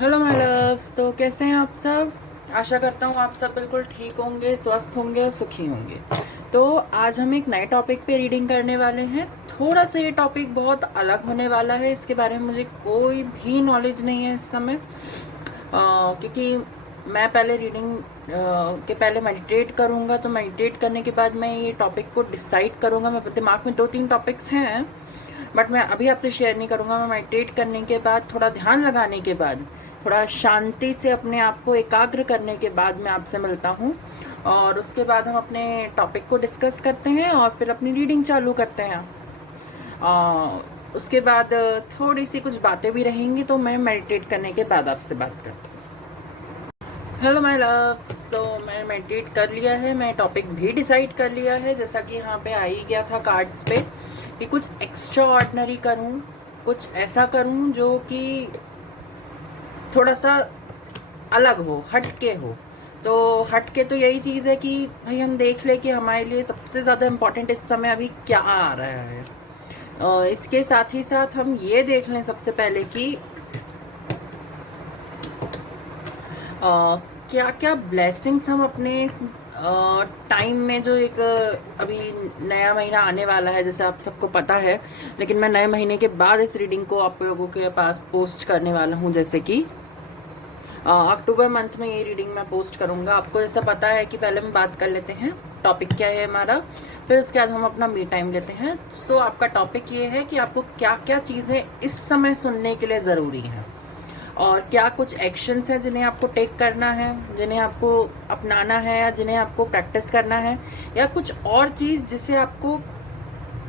Hello my loves. तो कैसे हैं आप सब? आशा करता हूँ आप सब बिल्कुल ठीक होंगे, स्वस्थ होंगे और सुखी होंगे। तो आज हम एक नए टॉपिक पे रीडिंग करने वाले हैं। थोड़ा सा ये टॉपिक बहुत अलग होने वाला है, इसके बारे में मुझे कोई भी नॉलेज नहीं है इस समय। क्योंकि मैं पहले रीडिंग के पहले मेडिटेट करूँगा, तो मेडिटेट करने के बाद मैं ये टॉपिक को डिसाइड करूँगा। मेरे दिमाग में 2-3 टॉपिक्स हैं, बट मैं अभी आपसे शेयर नहीं करूँगा। मैं मेडिटेट करने के बाद, थोड़ा ध्यान लगाने के बाद, थोड़ा शांति से अपने आप को एकाग्र करने के बाद मैं आपसे मिलता हूँ, और उसके बाद हम अपने टॉपिक को डिस्कस करते हैं और फिर अपनी रीडिंग चालू करते हैं। उसके बाद थोड़ी सी कुछ बातें भी रहेंगी, तो मैं मेडिटेट करने के बाद आपसे बात करती हूँ। Hello my love. सो मैंने मेडिटेट कर लिया है, मैं टॉपिक भी डिसाइड कर लिया है, जैसा कि यहाँ पे आ ही गया था कार्ड्स पे, कि कुछ एक्स्ट्रा ऑर्डिनरी करूँ, कुछ ऐसा करूँ जो कि थोड़ा सा अलग हो, हटके हो। तो हटके तो यही चीज़ है कि भाई हम देख ले कि हमारे लिए सबसे ज़्यादा इम्पोर्टेंट इस समय अभी क्या आ रहा है। इसके साथ ही साथ हम ये देख लें सबसे पहले कि क्या क्या ब्लेसिंग्स हम अपने टाइम में, जो एक अभी नया महीना आने वाला है जैसे आप सबको पता है, लेकिन मैं नए महीने के बाद इस रीडिंग को आप लोगों के पास पोस्ट करने वाला हूँ। जैसे कि अक्टूबर मंथ में ये रीडिंग मैं पोस्ट करूंगा। आपको जैसा पता है कि पहले हम बात कर लेते हैं टॉपिक क्या है हमारा, फिर उसके बाद हम अपना मी टाइम लेते हैं। सो आपका टॉपिक ये है कि आपको क्या क्या चीज़ें इस समय सुनने के लिए ज़रूरी हैं, और क्या कुछ एक्शंस हैं जिन्हें आपको टेक करना है, जिन्हें आपको अपनाना है, या जिन्हें आपको प्रैक्टिस करना है, या कुछ और चीज़ जिसे आपको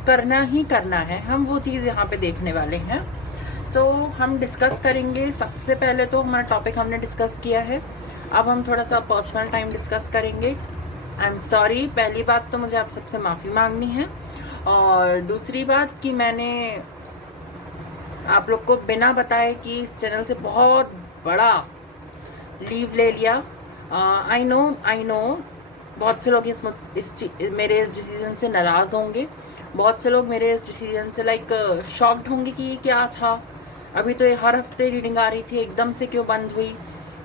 करना ही करना है। हम वो चीज़ यहाँ पे देखने वाले हैं। सो हम डिस्कस करेंगे। सबसे पहले तो हमारा टॉपिक हमने डिस्कस किया है, अब हम थोड़ा सा पर्सनल टाइम डिस्कस करेंगे। आई एम सॉरी, पहली बात तो मुझे आप सबसे माफ़ी मांगनी है, और दूसरी बात कि मैंने आप लोग को बिना बताए कि इस चैनल से बहुत बड़ा लीव ले लिया। आई नो, आई नो, बहुत से लोग मेरे इस डिसीजन से नाराज़ होंगे। बहुत से लोग मेरे इस डिसीजन से शॉक्ड होंगे कि ये क्या था, अभी तो ये हर हफ्ते रीडिंग आ रही थी, एकदम से क्यों बंद हुई।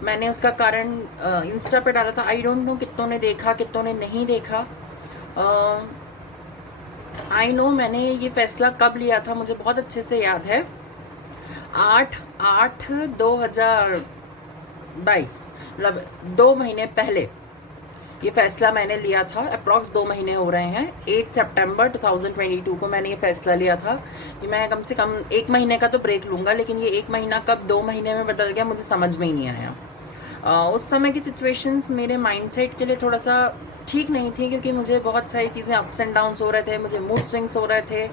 मैंने उसका कारण इंस्टा पे डाला था। आई डोंट नो कितनों ने देखा, कितनों ने नहीं देखा। आई नो मैंने ये फैसला कब लिया था, मुझे बहुत अच्छे से याद है। 8/8/2022, मतलब 2 महीने पहले ये फैसला मैंने लिया था। अप्रॉक्स 2 महीने हो रहे हैं। 8 सितंबर 2022 को मैंने ये फैसला लिया था कि मैं कम से कम 1 महीने का तो ब्रेक लूंगा, लेकिन ये 1 महीना कब 2 महीने में बदल गया मुझे समझ में ही नहीं आया। उस समय की सिचुएशंस मेरे माइंडसेट के लिए थोड़ा सा ठीक नहीं थी, क्योंकि मुझे बहुत सारी चीज़ें अप्स एंड डाउन्स हो रहे थे, मुझे मूड स्विंग्स हो रहे थे,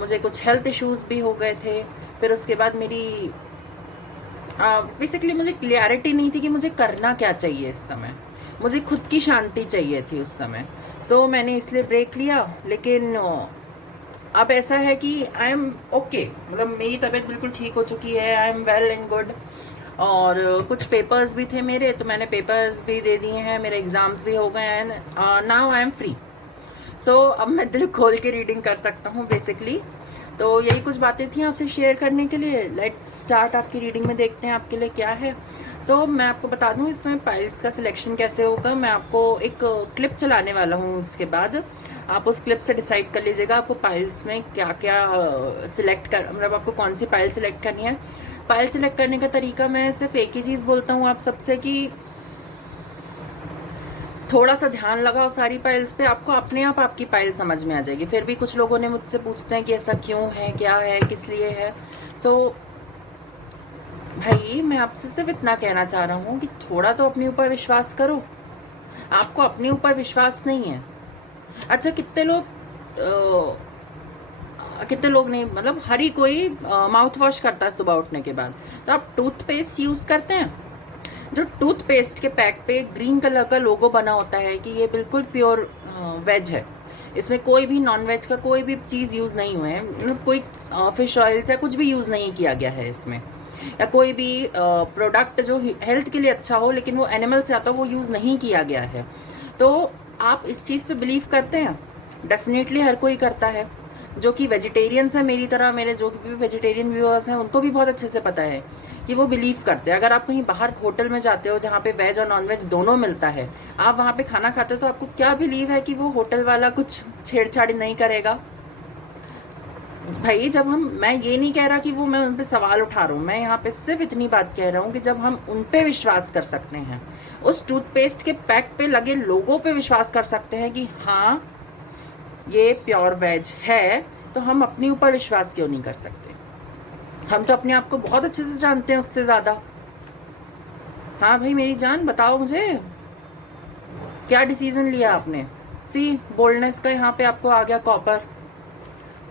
मुझे कुछ हेल्थ इश्यूज भी हो गए थे। फिर उसके बाद मेरी बेसिकली मुझे क्लियरिटी नहीं थी कि मुझे करना क्या चाहिए इस समय। मुझे खुद की शांति चाहिए थी उस समय। सो मैंने इसलिए ब्रेक लिया। लेकिन अब ऐसा है कि आई एम ओके, मतलब मेरी तबीयत बिल्कुल ठीक हो चुकी है। I am well and good. और कुछ पेपर्स भी थे मेरे, तो मैंने पेपर्स भी दे दिए हैं, मेरे एग्जाम्स भी हो गए हैं। Now I am free. So अब मैं दिल खोल के रीडिंग कर सकता हूँ बेसिकली। तो यही कुछ बातें थी आपसे शेयर करने के लिए। लेट्स स्टार्ट आपकी रीडिंग में, देखते हैं आपके लिए क्या है। सो मैं आपको बता दूं इसमें पाइल्स का सिलेक्शन कैसे होगा। मैं आपको एक क्लिप चलाने वाला हूँ, उसके बाद आप उस क्लिप से डिसाइड कर लीजिएगा आपको पाइल्स में क्या क्या सिलेक्ट कर, मतलब आपको कौन सी पाइल सिलेक्ट करनी है। पाइल सिलेक्ट करने का तरीका मैं सिर्फ एक ही चीज़ बोलता हूँ आप सबसे, कि थोड़ा सा ध्यान लगाओ सारी पाइल्स पे, आपको अपने आप आपकी पाइल समझ में आ जाएगी। फिर भी कुछ लोगों ने मुझसे पूछते हैं कि ऐसा क्यों है, क्या है, किस लिए है। सो भाई मैं आपसे सिर्फ इतना कहना चाह रहा हूँ कि थोड़ा तो अपने ऊपर विश्वास करो। आपको अपने ऊपर विश्वास नहीं है? अच्छा, कितने लोग नहीं, मतलब हर ही कोई माउथ वॉश करता है सुबह उठने के बाद। तो आप टूथपेस्ट यूज करते हैं? जो टूथपेस्ट के पैक पे ग्रीन कलर का लोगो बना होता है कि ये बिल्कुल प्योर वेज है, इसमें कोई भी नॉन वेज का कोई भी चीज़ यूज़ नहीं हुआ है, मतलब कोई फिश ऑयल या कुछ भी यूज़ नहीं किया गया है इसमें, या कोई भी प्रोडक्ट जो हेल्थ के लिए अच्छा हो लेकिन वो एनिमल से आता हो वो यूज़ नहीं किया गया है। तो आप इस चीज़ पे बिलीव करते हैं? डेफिनेटली हर कोई करता है। जो कि वेजिटेरियंस है मेरी तरह, मेरे जो भी वेजिटेरियन व्यूअर्स हैं उनको भी बहुत अच्छे से पता है कि वो बिलीव करते हैं। अगर आप कहीं बाहर होटल में जाते हो जहाँ पे वेज और नॉन वेज दोनों मिलता है, आप वहाँ पे खाना खाते हो, तो आपको क्या बिलीव है कि वो होटल वाला कुछ छेड़छाड़ी नहीं करेगा? भाई जब मैं ये नहीं कह रहा कि वो मैं उन पे सवाल उठा रहा हूँ, मैं यहाँ पे सिर्फ इतनी बात कह रहा हूँ कि जब हम उन पे विश्वास कर सकते हैं, उस टूथपेस्ट के पैक पे लगे लोगों पे विश्वास कर सकते हैं कि हाँ ये प्योर वेज है, तो हम अपने ऊपर विश्वास क्यों नहीं कर सकते? हम तो अपने आप को बहुत अच्छे से जानते हैं उससे ज्यादा। हाँ भाई मेरी जान, बताओ मुझे क्या डिसीजन लिया आपने? सी बोल्डनेस का यहाँ पे आपको आ गया कॉपर,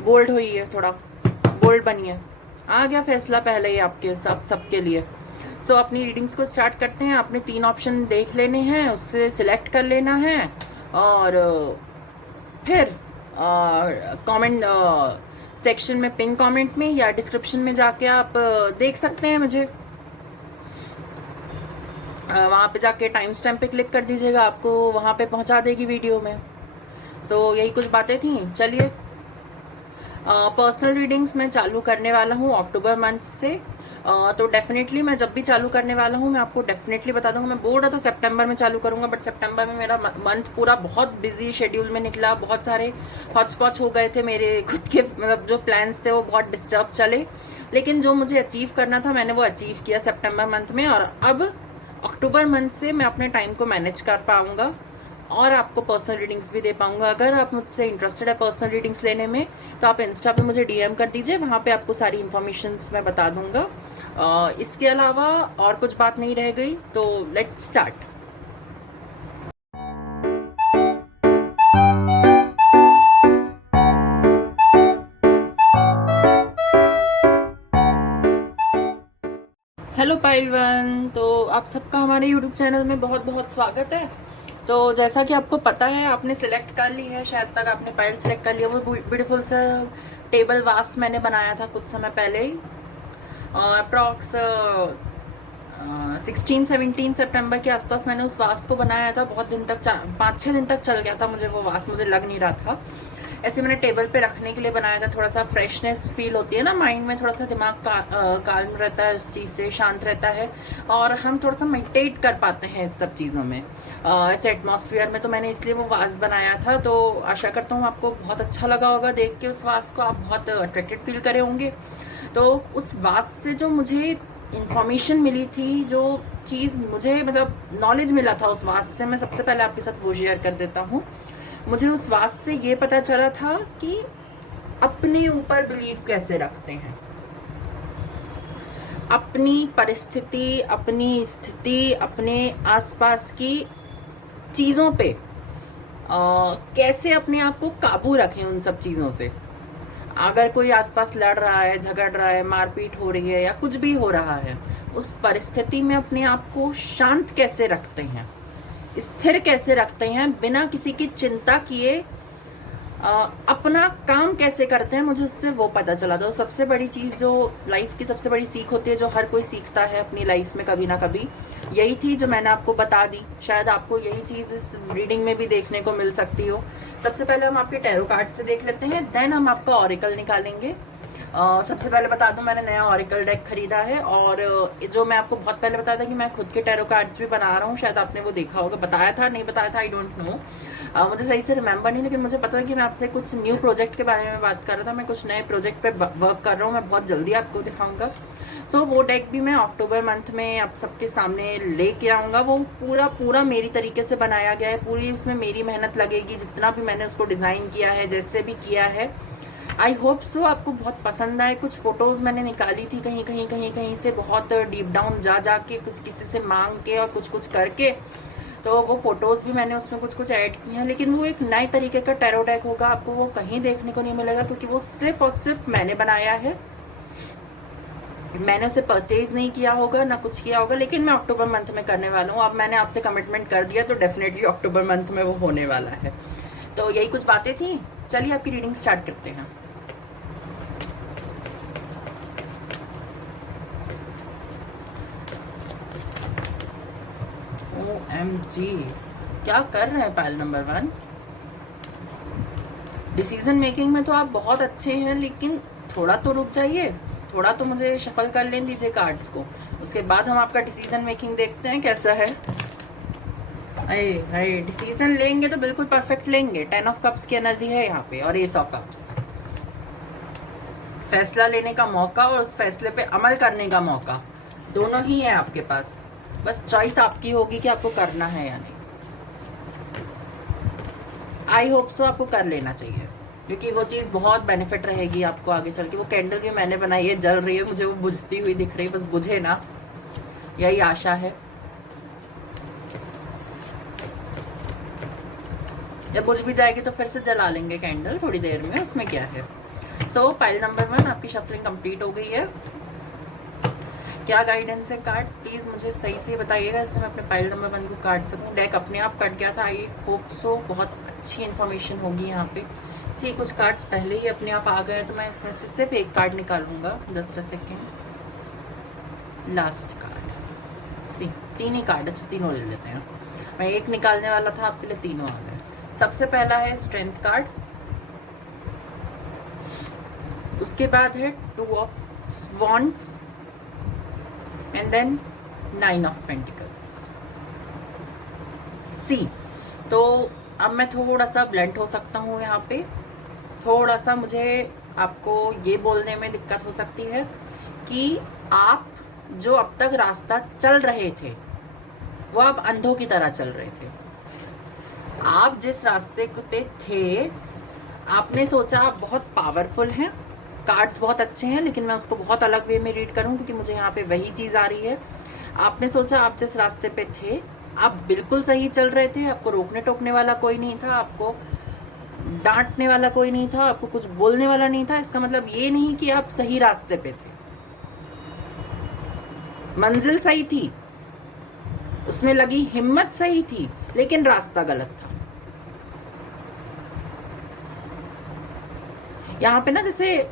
बोल्ड हुई है, थोड़ा बोल्ड बनी है, आ गया फैसला पहले ही आपके सबके लिए। सो अपनी रीडिंग्स को स्टार्ट करते हैं। आपने 3 ऑप्शन देख लेने हैं, उससे सिलेक्ट कर लेना है और फिर कमेंट सेक्शन में, पिन कमेंट में या डिस्क्रिप्शन में जाके आप देख सकते हैं मुझे। वहाँ पे जाके टाइम स्टैम्प पे क्लिक कर दीजिएगा, आपको वहाँ पे पहुँचा देगी वीडियो में। सो यही कुछ बातें थी। चलिए पर्सनल रीडिंग्स मैं चालू करने वाला हूँ अक्टूबर मंथ से। तो डेफिनेटली मैं जब भी चालू करने वाला हूँ मैं आपको डेफिनेटली बता दूंगा। मैं बोल रहा था सितंबर में चालू करूंगा, बट सितंबर में मेरा मंथ पूरा बहुत बिजी शेड्यूल में निकला, बहुत सारे हॉटस्पॉट्स हो गए थे मेरे खुद के, मतलब जो प्लान्स थे वो बहुत डिस्टर्ब चले, लेकिन जो मुझे अचीव करना था मैंने वो अचीव किया सितंबर मंथ में। और अब अक्टूबर मंथ से मैं अपने टाइम को मैनेज कर पाऊंगा और आपको पर्सनल रीडिंग्स भी दे पाऊंगा। अगर आप मुझसे इंटरेस्टेड है पर्सनल रीडिंग्स लेने में तो आप इंस्टा पे मुझे डीएम कर दीजिए, वहां पे आपको सारी इन्फॉर्मेशन मैं बता दूंगा। इसके अलावा और कुछ बात नहीं रह गई, तो लेट्स स्टार्ट। हेलो पाइलवन, तो आप सबका हमारे यूट्यूब चैनल में बहुत बहुत स्वागत है। तो जैसा कि आपको पता है, आपने सिलेक्ट कर ली है, शायद तक आपने पायल सिलेक्ट कर लिया, वो ब्यूटीफुल सा टेबल वास मैंने बनाया था कुछ समय पहले ही, अप्रॉक्स 16-17 सितंबर के आसपास मैंने उस वास को बनाया था। बहुत दिन तक, 5-6 दिन तक चल गया था मुझे वो वास, मुझे लग नहीं रहा था। ऐसे मैंने टेबल पे रखने के लिए बनाया था, थोड़ा सा फ्रेशनेस फील होती है ना माइंड में, थोड़ा सा दिमाग काल्म रहता है, इस चीज से शांत रहता है और हम थोड़ा सा मेडिटेट कर पाते हैं इस सब चीजों में, ऐसे एटमॉस्फेयर में। तो मैंने इसलिए वो वास बनाया था। तो आशा करता हूँ आपको बहुत अच्छा लगा होगा देख के उस वास को, आप बहुत अट्रैक्टेड फील करे होंगे। तो उस वास से जो मुझे इंफॉर्मेशन मिली थी, जो चीज मुझे मतलब नॉलेज मिला था उस वास से, मैं सबसे पहले आपके साथ वो शेयर कर देता हूँ। मुझे उस वास से ये पता चला था कि अपने ऊपर बिलीव कैसे रखते हैं, अपनी परिस्थिति, अपनी स्थिति, अपने आसपास की चीजों पे कैसे अपने आप को काबू रखें उन सब चीजों से। अगर कोई आसपास लड़ रहा है, झगड़ रहा है, मारपीट हो रही है या कुछ भी हो रहा है, उस परिस्थिति में अपने आप को शांत कैसे रखते हैं, स्थिर कैसे रखते हैं, बिना किसी की चिंता किए अपना काम कैसे करते हैं, मुझे उससे वो पता चला। तो सबसे बड़ी चीज, जो लाइफ की सबसे बड़ी सीख होती है, जो हर कोई सीखता है अपनी लाइफ में कभी ना कभी, यही थी जो मैंने आपको बता दी। शायद आपको यही चीज इस रीडिंग में भी देखने को मिल सकती हो। सबसे पहले हम आपके टैरो कार्ड से देख लेते हैं, देन हम आपका ऑरिकल निकालेंगे। सबसे पहले बता दूं, मैंने नया ऑरिकल डेक खरीदा है और जो मैं आपको बहुत पहले बताया था कि मैं खुद के टैरो कार्ड्स भी बना रहा हूँ, शायद आपने वो देखा होगा, बताया था नहीं बताया था आई डोंट नो, मुझे सही से रिमेम्बर नहीं, लेकिन मुझे पता है कि मैं आपसे कुछ न्यू प्रोजेक्ट के बारे में बात कर रहा था। मैं कुछ नए प्रोजेक्ट पे वर्क कर रहा हूँ, मैं बहुत जल्दी आपको दिखाऊंगा। सो वो डेक भी मैं अक्टूबर मंथ में आप सबके सामने लेके आऊंगा। वो पूरा मेरी तरीके से बनाया गया है, पूरी उसमें मेरी मेहनत लगेगी, जितना भी मैंने उसको डिजाइन किया है, जैसे भी किया है। आई होप सो आपको बहुत पसंद आए। कुछ फोटोज मैंने निकाली थी कहीं से, बहुत डीप डाउन जा के, कुछ किसी से मांग के और कुछ करके, तो वो फोटोज भी मैंने उसमें कुछ ऐड की हैं। लेकिन वो एक नए तरीके का टैरो डेक होगा, आपको वो कहीं देखने को नहीं मिलेगा, क्योंकि वो सिर्फ और सिर्फ मैंने बनाया है। मैंने उसे परचेज नहीं किया होगा, ना कुछ किया होगा, लेकिन मैं अक्टूबर मंथ में करने वाला हूँ। अब मैंने आपसे कमिटमेंट कर दिया, तो डेफिनेटली अक्टूबर मंथ में वो होने वाला है। तो यही कुछ बातें थी। चलिए आपकी रीडिंग स्टार्ट करते हैं। OMG, क्या कर रहे हैं पायल नंबर 1? डिसीजन मेकिंग में तो आप बहुत अच्छे हैं, लेकिन थोड़ा तो रुक जाइए, थोड़ा तो मुझे शफल कर लेने दीजिए कार्ड्स को, उसके बाद हम आपका डिसीजन मेकिंग देखते हैं कैसा है। अरे डिसीजन लेंगे तो बिल्कुल परफेक्ट लेंगे। 10 ऑफ कप्स की एनर्जी है यहाँ पे और एस ऑफ कप्स। फैसला लेने का मौका और उस फैसले पे अमल करने का मौका दोनों ही है आपके पास। बस चॉइस आपकी होगी कि आपको करना है या नहीं। आई होप सो आपको कर लेना चाहिए, क्योंकि वो चीज़ बहुत बेनिफिट रहेगी आपको आगे चल के। वो कैंडल भी मैंने बनाई है, जल रही है, मुझे वो बुझती हुई दिख रही है, बस बुझे ना, यही आशा है। जब बुझ भी जाएगी तो फिर से जला लेंगे कैंडल थोड़ी देर में, उसमें क्या है। सो पाइल नंबर 1 आपकी शफलिंग कंप्लीट हो गई है। क्या गाइडेंस है कार्ड्स, प्लीज मुझे सही से बताइएगा, इससे मैं अपने पाइल नंबर 1 को काट सकूं। डेक अपने आप कट गया था, आई होप सो बहुत अच्छी इन्फॉर्मेशन होगी यहाँ पे। सी कुछ कार्ड्स पहले ही अपने आप आ गए, तो मैं इसमें से सिर्फ एक कार्ड निकालूंगा। Just a second. Last card, see 3 ही कार्ड, अच्छा 3 ले लेते हैं। मैं एक निकालने वाला था, आपके लिए 3 आ गए। सबसे पहला है स्ट्रेंथ कार्ड, उसके बाद है 2 of wands and then 9 of pentacles. See तो अब मैं थोड़ा सा ब्लंट हो सकता हूँ यहाँ पे, थोड़ा सा मुझे आपको ये बोलने में दिक्कत हो सकती है कि आप जो अब तक रास्ता चल रहे थे वो आप अंधों की तरह चल रहे थे। आप जिस रास्ते पे थे, आपने सोचा आप बहुत पावरफुल हैं, कार्ड्स बहुत अच्छे हैं, लेकिन मैं उसको बहुत अलग वे में रीड करूं क्योंकि मुझे यहाँ पे वही चीज आ रही है। आपने सोचा आप जिस रास्ते पे थे आप बिल्कुल सही चल रहे थे, आपको रोकने टोकने वाला कोई नहीं था, आपको डांटने वाला कोई नहीं था, आपको कुछ बोलने वाला नहीं था। इसका मतलब ये नहीं कि आप सही रास्ते पे थे, मंजिल सही थी, उसमें लगी हिम्मत सही थी, लेकिन रास्ता गलत था। यहाँ पे ना जैसे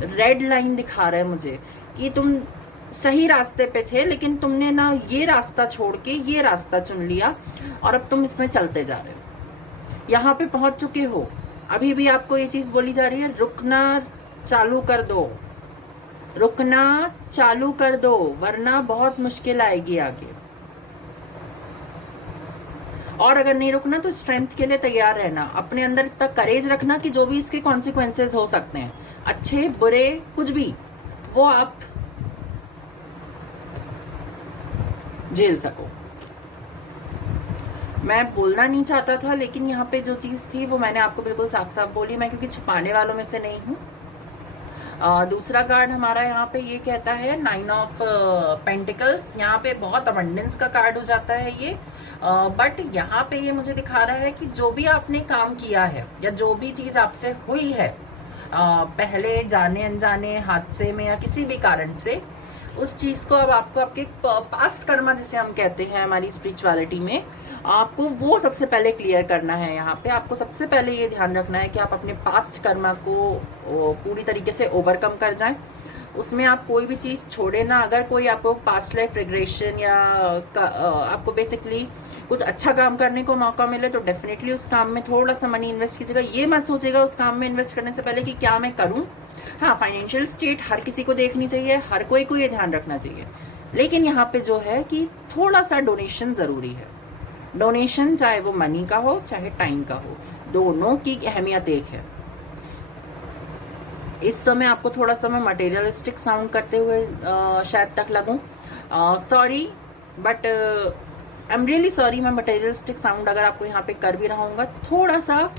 रेड लाइन दिखा रहा है मुझे कि तुम सही रास्ते पे थे, लेकिन तुमने ना ये रास्ता छोड़ के ये रास्ता चुन लिया और अब तुम इसमें चलते जा रहे हो। यहाँ पे पहुंच चुके हो, अभी भी आपको ये चीज बोली जा रही है, रुकना चालू कर दो, रुकना चालू कर दो, वरना बहुत मुश्किल आएगी आगे। और अगर नहीं रुकना तो स्ट्रेंथ के लिए तैयार रहना, अपने अंदर इतना करेज रखना कि जो भी इसके कॉन्सिक्वेंसेस हो सकते हैं, अच्छे बुरे कुछ भी, वो आप झेल सको। मैं बोलना नहीं चाहता था, लेकिन यहाँ पे जो चीज थी वो मैंने आपको बिल्कुल साफ साफ बोली, मैं क्योंकि छुपाने वालों में से नहीं हूँ। दूसरा कार्ड हमारा यहाँ पे ये कहता है 9 ऑफ पेंटिकल्स। यहाँ पे बहुत अबंडेंस का कार्ड हो जाता है ये, बट यहाँ पे ये मुझे दिखा रहा है कि जो भी आपने काम किया है या जो भी चीज आपसे हुई है पहले, जाने अनजाने, हादसे में या किसी भी कारण से, उस चीज को अब आपको आपके पास्ट कर्मा जिसे हम कहते हैं हमारी स्पिरिचुअलिटी में, आपको वो सबसे पहले क्लियर करना है। यहाँ पे आपको सबसे पहले ये ध्यान रखना है कि आप अपने पास्ट कर्मा को पूरी तरीके से ओवरकम कर जाएं। उसमें आप कोई भी चीज छोड़े ना। अगर कोई आपको पास्ट लाइफ रिग्रेशन या आपको बेसिकली कुछ अच्छा काम करने को मौका मिले तो डेफिनेटली उस काम में थोड़ा सा मनी इन्वेस्ट कीजिएगा। ये मत सोचेगा उस काम में इन्वेस्ट करने से पहले कि क्या मैं करूं। हाँ, फाइनेंशियल स्टेट हर किसी को देखनी चाहिए, हर कोई को ये ध्यान रखना चाहिए, लेकिन यहाँ पे जो है कि थोड़ा सा डोनेशन जरूरी है। डोनेशन चाहे वो मनी का हो चाहे टाइम का हो, दोनों की अहमियत एक है। इस समय आपको थोड़ा सा मैं मटेरियलिस्टिक साउंड करते हुए शायद तक लगूं, sorry, but I am really sorry. मैं मटेरियलिस्टिक साउंड अगर आपको यहाँ पे कर भी रहा हूँ, थोड़ा सा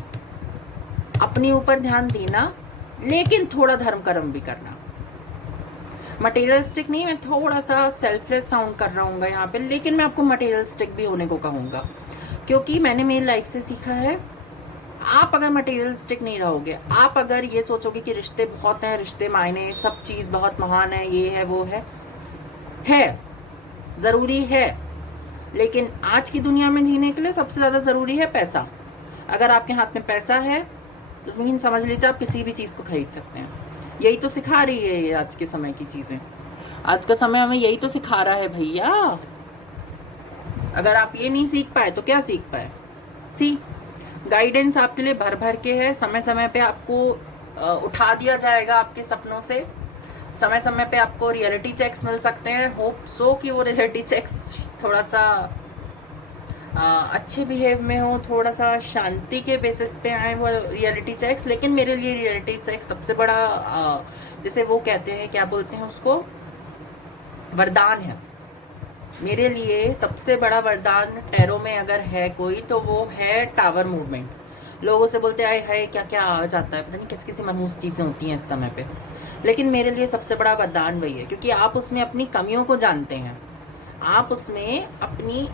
अपने ऊपर ध्यान देना, लेकिन थोड़ा धर्म कर्म भी करना। मटेरियलिस्टिक नहीं, मैं थोड़ा सा सेल्फलेस साउंड कर रहा हूँ यहाँ पे, लेकिन मैं आपको मटेरियलिस्टिक भी होने को कहूँगा, क्योंकि मैंने मेरी लाइफ से सीखा है, आप अगर मटेरियलिस्टिक नहीं रहोगे, आप अगर ये सोचोगे कि रिश्ते बहुत हैं, रिश्ते मायने, सब चीज बहुत महान है, ये है वो है जरूरी है, लेकिन आज की दुनिया में जीने के लिए सबसे ज्यादा जरूरी है पैसा। अगर आपके हाथ में पैसा है तो उसमें समझ लीजिए आप किसी भी चीज को खरीद सकते हैं। यही तो सिखा रही है ये आज के समय की चीजें, आज का समय हमें यही तो सिखा रहा है भैया। अगर आप ये नहीं सीख पाए तो क्या सीख पाए। सी गाइडेंस आपके लिए भर भर के है, समय समय पे आपको उठा दिया जाएगा आपके सपनों से, समय समय पे आपको रियलिटी चेक्स मिल सकते हैं। होप सो कि वो रियलिटी चेक्स थोड़ा सा अच्छे बिहेव में हो, थोड़ा सा शांति के बेसिस पे आए वो रियलिटी चेक्स। लेकिन मेरे लिए रियलिटी चेक सबसे बड़ा जैसे वो कहते हैं, क्या बोलते हैं उसको, वरदान है। मेरे लिए सबसे बड़ा वरदान टैरो में अगर है कोई तो वो है टावर मूवमेंट। लोगों से बोलते आए हाय क्या क्या आ जाता है, पता नहीं किस किसी मनहूस चीजें होती हैं इस समय पे, लेकिन मेरे लिए सबसे बड़ा वरदान वही है, क्योंकि आप उसमें अपनी कमियों को जानते हैं, आप उसमें अपनी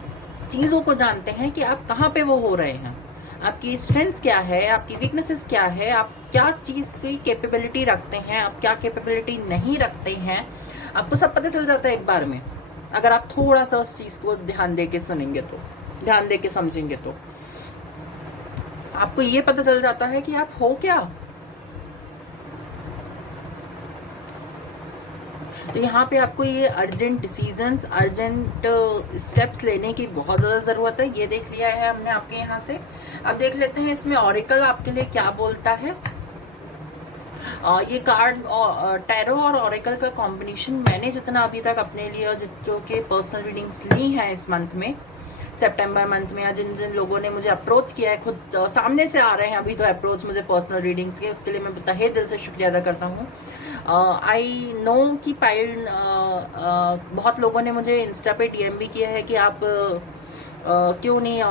चीजों को जानते हैं कि आप कहाँ पे वो हो रहे हैं, आपकी स्ट्रेंथ्स क्या है, आपकी वीकनेसेस क्या है, आप क्या चीज की कैपेबिलिटी रखते हैं, आप क्या कैपेबिलिटी नहीं रखते हैं, आपको सब पता चल जाता है एक बार में, अगर आप थोड़ा सा उस चीज को ध्यान दे के सुनेंगे तो, ध्यान दे के समझेंगे तो आपको ये पता चल जाता है कि आप हो क्या। तो यहाँ पे आपको ये अर्जेंट डिसीजंस, अर्जेंट स्टेप्स लेने की बहुत ज़्यादा ज़रूरत है। ये देख लिया है हमने आपके यहाँ से। अब देख लेते हैं इसमें ऑरिकल आपके लिए क्या बोलता है। ये कार्ड टैरो और ऑरिकल का कॉम्बिनेशन मैंने जितना अभी तक अपने लिए और जितनों के पर्सनल रीडिंग्स ली हैं इस मंथ में, सितंबर मंथ में, या जिन जिन लोगों ने मुझे अप्रोच किया है, खुद सामने से आ रहे हैं अभी तो अप्रोच मुझे पर्सनल रीडिंग्स के, उसके लिए मैं तहे दिल से शुक्रिया अदा करता हूँ। आई नो कि पायल बहुत लोगों ने मुझे इंस्टा पे डीएम भी किया है कि आप क्यों नहीं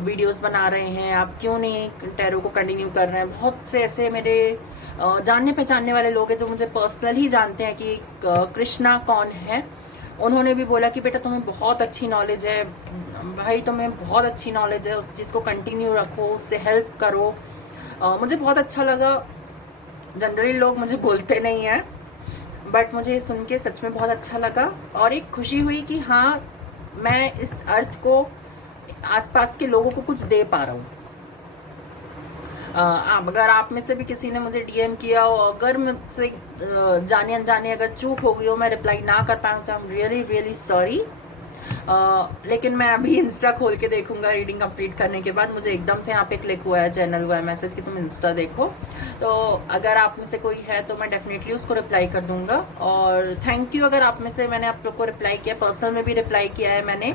वीडियोस बना रहे हैं, आप क्यों नहीं टैरो को कंटिन्यू कर रहे हैं। बहुत से ऐसे मेरे जानने पहचानने वाले लोग हैं जो मुझे पर्सनल ही जानते हैं कि कृष्णा कौन है। उन्होंने भी बोला कि बेटा तुम्हें बहुत अच्छी नॉलेज है भाई, तुम्हें बहुत अच्छी नॉलेज है, उस चीज़ को कंटिन्यू रखो, उससे हेल्प करो। मुझे बहुत अच्छा लगा। जनरली लोग मुझे बोलते नहीं हैं, बट मुझे सुन के सच में बहुत अच्छा लगा और एक खुशी हुई कि हाँ मैं इस अर्थ को, आसपास के लोगों को कुछ दे पा रहा हूँ। अगर आप में से भी किसी ने मुझे डीएम किया हो, अगर मुझसे जाने अनजाने अगर चूक हो गई हो, मैं रिप्लाई ना कर पाऊँ तो आई एम रियली रियली सॉरी। लेकिन मैं अभी इंस्टा खोल के देखूंगा रीडिंग कंप्लीट करने के बाद। मुझे एकदम से यहाँ पे क्लिक हुआ है, चैनल हुआ है मैसेज कि तुम इंस्टा देखो, तो अगर आप में से कोई है तो मैं डेफिनेटली उसको रिप्लाई कर दूंगा। और थैंक यू अगर आप में से, मैंने आप लोग को रिप्लाई किया, पर्सनल में भी रिप्लाई किया है मैंने,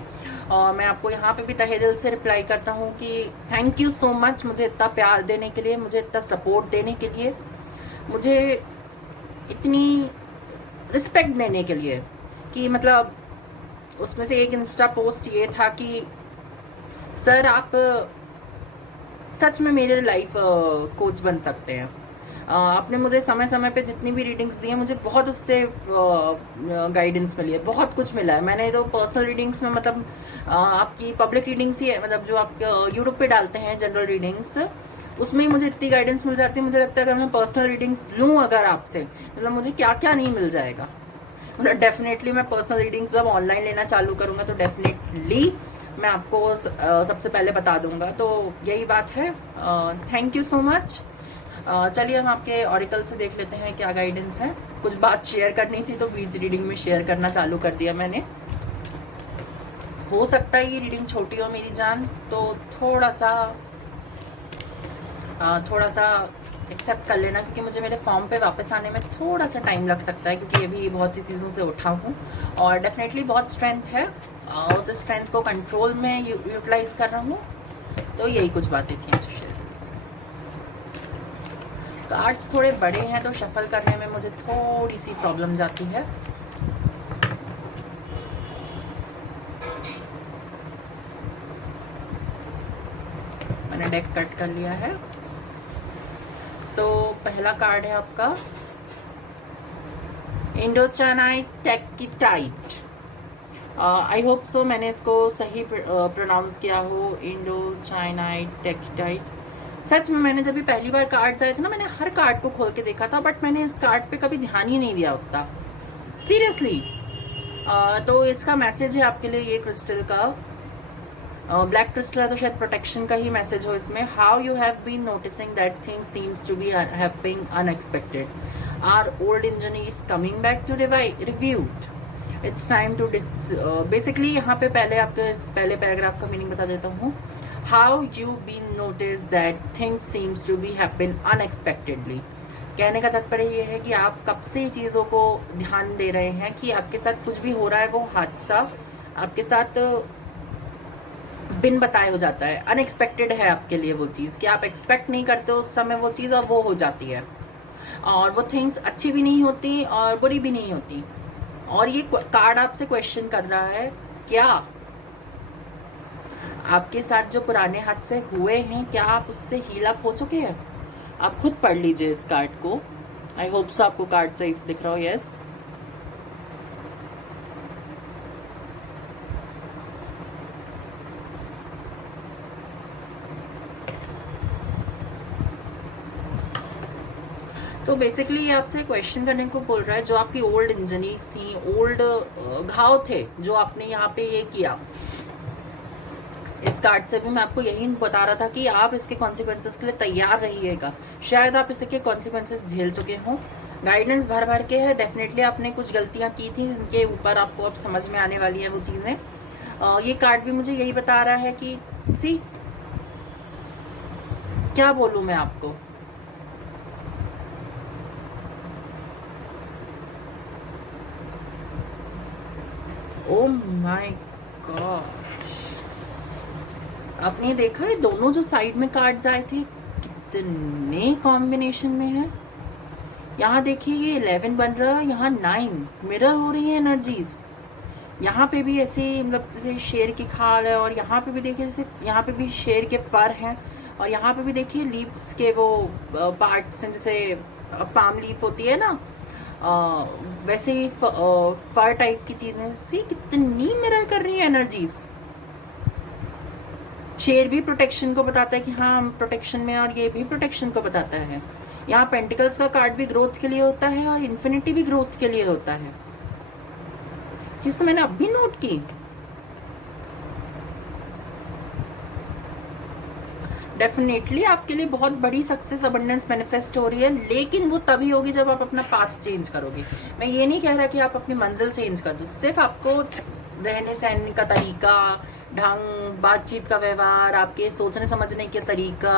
और मैं आपको यहाँ पे भी तहे दिल से रिप्लाई करता हूँ कि थैंक यू सो मच मुझे इतना प्यार देने के लिए, मुझे इतना सपोर्ट देने के लिए, मुझे इतनी रिस्पेक्ट देने के लिए। कि मतलब उसमें से एक इंस्टा पोस्ट ये था कि सर आप सच में मेरे लाइफ कोच बन सकते हैं। आपने मुझे समय समय पे जितनी भी रीडिंग्स दी हैं, मुझे बहुत उससे गाइडेंस मिली है, बहुत कुछ मिला है। मैंने तो पर्सनल रीडिंग्स में मतलब आपकी पब्लिक रीडिंग्स ही है, मतलब जो आप यूट्यूब पे डालते हैं जनरल रीडिंग्स, उसमें ही मुझे इतनी गाइडेंस मिल जाती है। मुझे लगता है अगर मैं पर्सनल रीडिंग्स लूँ अगर आपसे, मतलब मुझे क्या क्या नहीं मिल जाएगा। मतलब डेफिनेटली मैं पर्सनल रीडिंग्स जब ऑनलाइन लेना चालू करूंगा तो डेफिनेटली मैं आपको सबसे पहले बता दूंगा। तो यही बात है। Thank you so much. चलिए हम आपके ऑरिकल से देख लेते हैं क्या गाइडेंस है। कुछ बात शेयर करनी थी तो बीच रीडिंग में शेयर करना चालू कर दिया मैंने। हो सकता है ये रीडिंग छोटी हो मेरी जान, तो थोड़ा सा एक्सेप्ट कर लेना, क्योंकि मुझे मेरे फॉर्म पे वापस आने में थोड़ा सा टाइम लग सकता है, क्योंकि ये भी बहुत सी चीज़ों से उठा हूँ और डेफिनेटली बहुत स्ट्रेंथ है, उस स्ट्रेंथ को कंट्रोल में यूटिलाइज कर रहा हूँ। तो यही कुछ बातें थी जो शेयर। कार्ड्स थोड़े बड़े हैं तो शफल करने में मुझे थोड़ी सी प्रॉब्लम जाती है। मैंने डेक कट कर लिया है। तो पहला कार्ड है आपका इंडोचाइनाइट टेक्टिटाइट। आई होप सो मैंने इसको सही प्रोनाउंस किया हो, इंडोचाइनाइट टेक्टिटाइट। सच में मैंने जब भी पहली बार कार्ड्स आए थे ना, मैंने हर कार्ड को खोल के देखा था, बट मैंने इस कार्ड पे कभी ध्यान ही नहीं दिया उतना सीरियसली। तो इसका मैसेज है आपके लिए ये क्रिस्टल का, ब्लैक क्रिस्टल है तो शायद प्रोटेक्शन का ही मैसेज हो इसमें। How you have been noticing that things seems to be happening unexpected, our old engine is coming back to reviewed, it's time to basically यहाँ पे पहले आपके पहले पैराग्राफ का मीनिंग बता देता हूँ। How you been notice that things seems to be happen unexpectedly, कहने का तात्पर्य ये है कि आप कब से चीज़ों को ध्यान दे रहे हैं कि आपके साथ कुछ भी हो रहा है, वो हादसा आपके साथ बिन बताए हो जाता है, अनएक्सपेक्टेड है आपके लिए वो चीज़, कि आप एक्सपेक्ट नहीं करते उस समय वो चीज़, और वो हो जाती है। और वो थिंग्स अच्छी भी नहीं होती और बुरी भी नहीं होती। और ये कार्ड आपसे क्वेश्चन कर रहा है, क्या आपके साथ जो पुराने हादसे हुए हैं, क्या आप उससे हील अप हो चुके हैं? आप खुद पढ़ लीजिए इस कार्ड को। आई होप सो आपको कार्ड सही से दिख रहा हो। यस, तो बेसिकली ये आपसे क्वेश्चन करने को बोल रहा है, जो आपकी ओल्ड इंजरीज थी, ओल्ड घाव थे जो आपने यहाँ पे ये किया। इस कार्ड से भी मैं आपको यही बता रहा था कि आप इसके कॉन्सिक्वेंसेस के लिए तैयार रहिएगा। शायद आप इसके कॉन्सिक्वेंसेस झेल चुके हों। गाइडेंस भर भर के है। डेफिनेटली आपने कुछ गलतियां की थी, जिनके ऊपर आपको अब समझ में आने वाली है वो चीजें। ये कार्ड भी मुझे यही बता रहा है कि सी, क्या बोलूं मैं आपको, ओ माय गॉड। आपने देखा है दोनों जो साइड में कार्ड्स आए थे कितने कॉम्बिनेशन में है। यहाँ देखिए ये 11 बन रहा है, यहाँ 9 मिरर हो रही है एनर्जीज। यहाँ पे भी ऐसे मतलब जैसे शेर की खाल है, और यहाँ पे भी देखिए जैसे यहाँ पे भी शेर के फर हैं, और यहाँ पे भी देखिए लीव्स के वो पार्ट्स हैं, जैसे पाम लीफ होती है ना, वैसे ही फर टाइप की चीजें। सी कितनी मिरर कर रही है एनर्जीज। शेर भी प्रोटेक्शन को बताता है कि हाँ हम प्रोटेक्शन में, और ये भी प्रोटेक्शन को बताता है। यहाँ पेंटिकल्स का कार्ड भी ग्रोथ के लिए होता है, और इन्फिनिटी भी ग्रोथ के लिए होता है। चीज तो मैंने अब भी नोट की। डेफिनेटली आपके लिए बहुत बड़ी सक्सेस अबंडेंस मैनिफेस्ट हो रही है, लेकिन वो तभी होगी जब आप अपना पाथ चेंज करोगे। मैं ये नहीं कह रहा कि आप अपनी मंजिल चेंज कर दो, सिर्फ आपको रहने सहने का तरीका, ढंग, बातचीत का व्यवहार, आपके सोचने समझने के तरीका,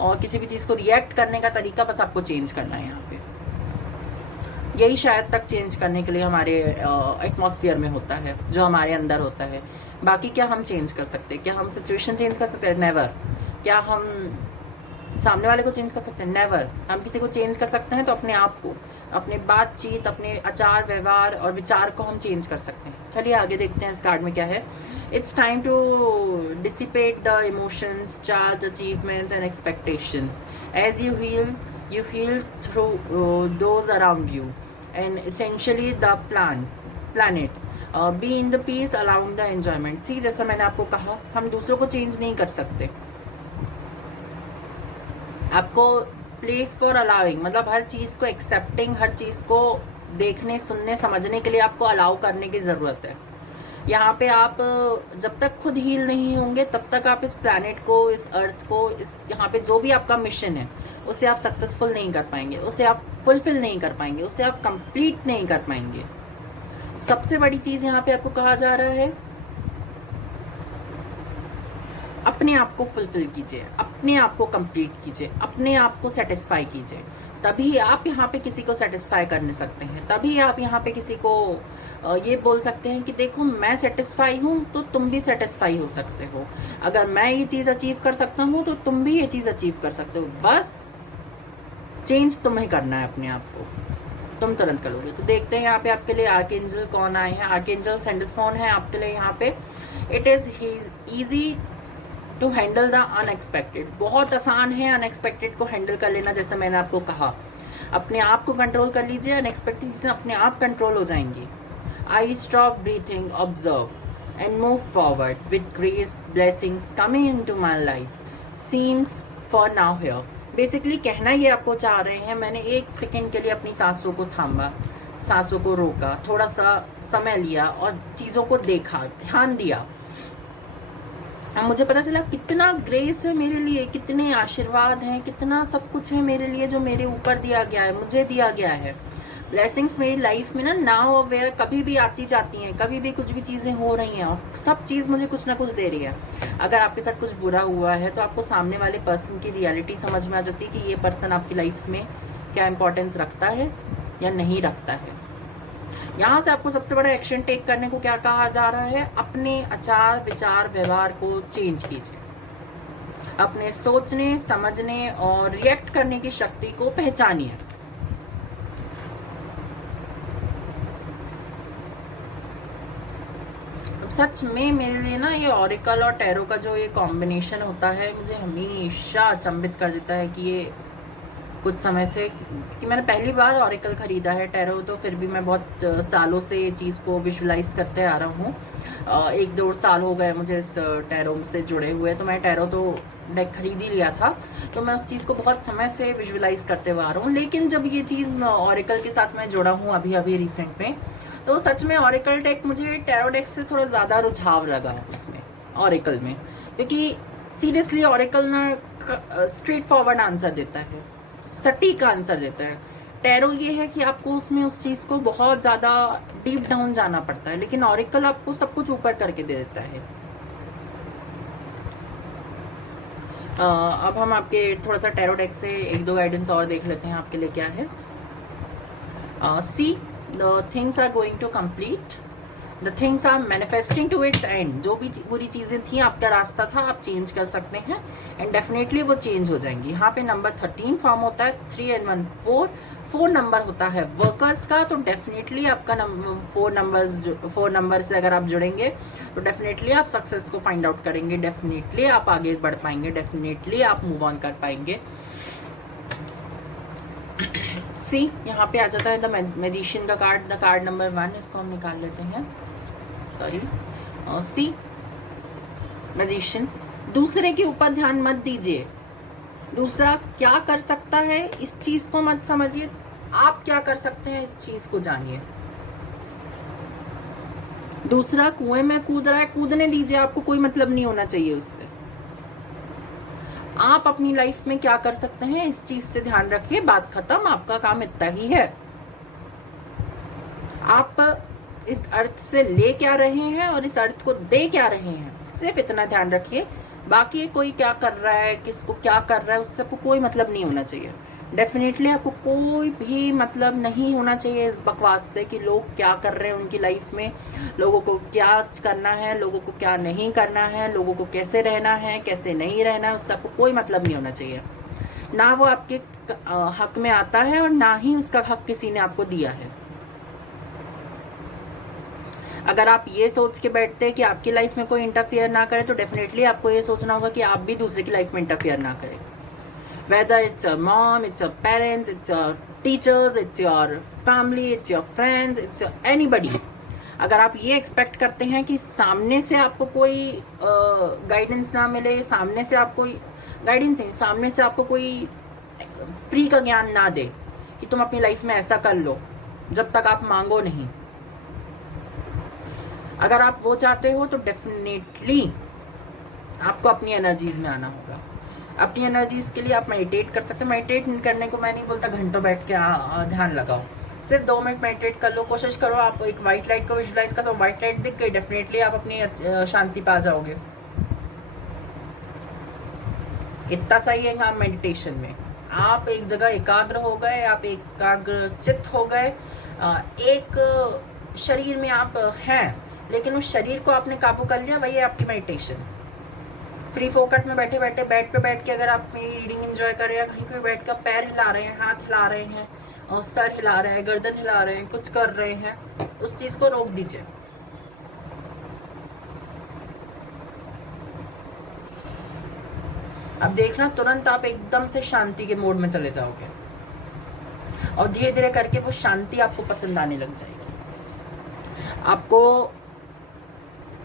और किसी भी चीज को रिएक्ट करने का तरीका बस आपको चेंज करना है। यहाँ पे यही शायद तक चेंज करने के लिए हमारे एटमॉस्फेयर में होता है, जो हमारे अंदर होता है। बाकी क्या हम चेंज कर सकते हैं? क्या हम सिचुएशन चेंज कर सकते हैं? नेवर। क्या हम सामने वाले को चेंज कर सकते हैं? नेवर। हम किसी को चेंज कर सकते हैं तो अपने आप को, अपने बातचीत, अपने आचार व्यवहार और विचार को हम चेंज कर सकते हैं। चलिए आगे देखते हैं इस कार्ड में क्या है। It's time to dissipate the emotions, charge, achievements and expectations as you heal through those around you, and essentially the planet be in the peace, allowing the enjoyment। सी, जैसा मैंने आपको कहा, हम दूसरों को चेंज नहीं कर सकते। आपको प्लेस फॉर अलाउइंग, मतलब हर चीज को एक्सेप्टिंग, हर चीज को देखने, सुनने, समझने के लिए आपको अलाउ करने की जरूरत है। यहाँ पे आप जब तक खुद हील नहीं होंगे तब तक आप इस प्लैनेट को, इस अर्थ को, इस यहाँ पे जो भी आपका मिशन है उसे आप सक्सेसफुल नहीं कर पाएंगे, उसे आप फुलफिल नहीं कर पाएंगे, उसे आप कंप्लीट नहीं कर पाएंगे। सबसे बड़ी चीज यहाँ पे आपको कहा जा रहा है, अपने आप को फुलफिल कीजिए, अपने आप को कंप्लीट कीजिए, अपने आप को सेटिस्फाई कीजिए। तभी आप यहाँ पे किसी को सेटिस्फाई करने सकते हैं। तभी आप यहाँ पे किसी को ये बोल सकते हैं कि देखो मैं सेटिस्फाई हूँ तो तुम भी सेटिस्फाई हो सकते हो। अगर मैं ये चीज अचीव कर सकता हूँ तो तुम भी ये चीज अचीव कर सकते हो। बस चेंज तुम्हें करना है अपने आप को, तुम तुरंत करोगे। तो देखते हैं यहाँ पे आपके लिए आर्कएंजल कौन आए हैं। आर्कएंजल सैंडलफोन है आपके लिए यहाँ पे। It is easy to handle the unexpected. बहुत आसान है अनएक्सपेक्टेड को हैंडल कर लेना। जैसे मैंने आपको कहा, अपने आप को कंट्रोल कर लीजिए, अनएक्सपेक्टेड से अपने आप कंट्रोल हो जाएंगी। I stop breathing, observe, and move forward with grace, blessings coming into my life. Seems for now here. Basically कहना ये आपको चाह रहे हैं, मैंने एक सेकंड के लिए अपनी सांसों को थामा, सांसों को रोका, थोड़ा सा समय लिया और चीजों को देखा, ध्यान दिया। अब मुझे पता चला कितना ग्रेस है मेरे लिए, कितने आशीर्वाद हैं, कितना सब कुछ है मेरे लिए जो मेरे ऊपर दिया गया है, मुझे दिया गया है। ब्लेसिंग्स मेरी लाइफ में ना नाउ अवेयर कभी भी आती जाती हैं, कभी भी कुछ भी चीजें हो रही हैं, और सब चीज मुझे कुछ ना कुछ दे रही है। अगर आपके साथ कुछ बुरा हुआ है तो आपको सामने वाले पर्सन की रियलिटी समझ में आ जाती है कि ये पर्सन आपकी लाइफ में क्या इंपॉर्टेंस रखता है या नहीं रखता है। यहाँ से आपको सबसे बड़ा एक्शन टेक करने को क्या कहा जा रहा है, अपने आचार विचार व्यवहार को चेंज कीजिए, अपने सोचने समझने और रिएक्ट करने की शक्ति को पहचानिए। सच में मेरे लिए ना ये ऑरिकल और टैरो का जो ये कॉम्बिनेशन होता है मुझे हमेशा अचंभित कर देता है कि ये कुछ समय से, कि मैंने पहली बार ऑरिकल खरीदा है, टैरो तो फिर भी मैं बहुत सालों से ये चीज़ को विजुलाइज करते आ रहा हूँ। 1-2 साल हो गए मुझे इस टैरो से जुड़े हुए, तो मैं टैरो तो डेक खरीद ही लिया था, तो मैं उस चीज़ को बहुत समय से विजुलाइज करते हुए आ रहा हूँ। लेकिन जब ये चीज़ ऑरिकल के साथ मैं जुड़ा हूँ अभी अभी रिसेंट में, तो सच में ऑरिकल डेक मुझे टैरो डेक से थोड़ा ज़्यादा रुझाव लगा उसमें, ऑरिकल में, क्योंकि सीरियसली ऑरिकल ना स्ट्रेट फॉरवर्ड आंसर देता है, सटीक आंसर देता है। टैरो ये है कि आपको उसमें उस चीज़ को बहुत ज़्यादा डीप डाउन जाना पड़ता है, लेकिन ऑरिकल आपको सब कुछ ऊपर करके दे देता है। अब हम आपके थोड़ा सा टैरो डेक से 1-2 गाइडेंस और देख लेते हैं आपके लिए क्या है। See the things are going to complete, the things are manifesting to its end. जो भी बुरी चीजें थी, आपका रास्ता था, आप चेंज कर सकते हैं एंड डेफिनेटली वो चेंज हो जाएंगी। यहाँ पे नंबर 13 फॉर्म होता है, 3 and 1 4 नंबर होता है वर्कर्स का, तो डेफिनेटली आपका 4 नंबर से अगर आप जुड़ेंगे तो डेफिनेटली आप सक्सेस को फाइंड आउट करेंगे, डेफिनेटली आप आगे बढ़ पाएंगे, डेफिनेटली आप मूव ऑन कर पाएंगे। सी यहाँ पे आ जाता है द मैजिशियन का कार्ड, द कार्ड नंबर 1, इसको हम निकाल लेते हैं, सॉरी। सी मैजिशियन, दूसरे के ऊपर ध्यान मत दीजिए, दूसरा क्या कर सकता है इस चीज को मत समझिए, आप क्या कर सकते हैं इस चीज को जानिए। दूसरा कुएं में कूद रहा है, कूदने दीजिए, आपको कोई मतलब नहीं होना चाहिए उससे। आप अपनी लाइफ में क्या कर सकते हैं इस चीज से ध्यान रखिए, बात खत्म, आपका काम इतना ही है। आप इस अर्थ से ले क्या रहे हैं और इस अर्थ को दे क्या रहे हैं, सिर्फ इतना ध्यान रखिए। बाकी कोई क्या कर रहा है, किसको क्या कर रहा है, उससे आपको कोई मतलब नहीं होना चाहिए। डेफिनेटली आपको कोई भी मतलब नहीं होना चाहिए इस बकवास से कि लोग क्या कर रहे हैं उनकी लाइफ में, लोगों को क्या करना है, लोगों को क्या नहीं करना है, लोगों को कैसे रहना है, कैसे नहीं रहना है, उससे आपको कोई मतलब नहीं होना चाहिए। ना वो आपके हक में आता है और ना ही उसका हक किसी ने आपको दिया है। अगर आप ये सोच के बैठते हैं कि आपकी लाइफ में कोई इंटरफियर ना करे, तो डेफिनेटली आपको ये सोचना होगा कि आप भी दूसरे की लाइफ में इंटरफियर ना करें। Whether it's your mom, it's your parents, it's your teachers, it's your family, it's your friends, it's your anybody. अगर आप ये एक्सपेक्ट करते हैं कि सामने से आपको कोई गाइडेंस ना मिले, सामने से आपको गाइडेंस नहीं, सामने से आपको कोई फ्री का ज्ञान ना दे कि तुम अपनी लाइफ में ऐसा कर लो, जब तक आप मांगो नहीं, अगर आप वो चाहते हो तो डेफिनेटली आपको अपनी एनर्जीज में आना होगा। अपनी एनर्जीज के लिए आप मेडिटेट कर सकते हैं। मेडिटेट करने को मैं नहीं बोलता घंटों बैठ के ध्यान लगाओ, सिर्फ 2 मिनट मेडिटेट कर लो, कोशिश करो आप एक व्हाइट लाइट को विजुलाइज करो, व्हाइट लाइट दिख गई, डेफिनेटली आप अपनी शांति पा जाओगे। इतना सही है काम मेडिटेशन में, आप एक जगह एकाग्र हो गए, आप एकाग्र चित्त हो गए, एक शरीर में आप हैं, लेकिन उस शरीर को आपने काबू कर लिया, वही है आपकी मेडिटेशन। फ्री फोकट में बैठे बैठे बेड पे बैठ के अगर आप मेरी रीडिंग एंजॉय कर रहे हैं, कहीं पे बैठ कर पैर हिला रहे हैं, हाथ हिला रहे हैं और सर हिला रहे हैं, गर्दन हिला रहे हैं, कुछ कर रहे हैं, उस चीज को रोक दीजिए। अब देखना तुरंत आप एकदम से शांति के मोड में चले जाओगे और धीरे धीरे करके वो शांति आपको पसंद आने लग जाएगी। आपको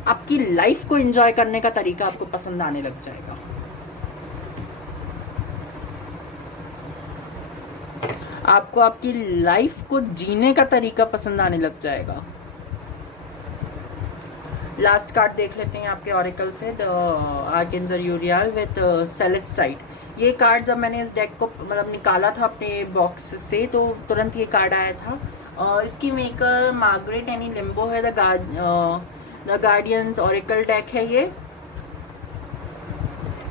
आपकी लाइफ को एंजॉय करने का तरीका आपको पसंद आने लग जाएगा। आपको आपकी लाइफ को जीने का तरीका पसंद आने लग जाएगा। लास्ट कार्ड देख लेते हैं आपके ऑरिकल से, द आर्कएंजल यूरियल विद सेलेस्टाइट। ये कार्ड जब मैंने इस डेक को मतलब निकाला था अपने बॉक्स से, तो तुरंत ये कार्ड आया था। इसकी मेकर मार्गरेट एनी लिम्बो है। द गार्डियंस ऑरिकल डेक है ये।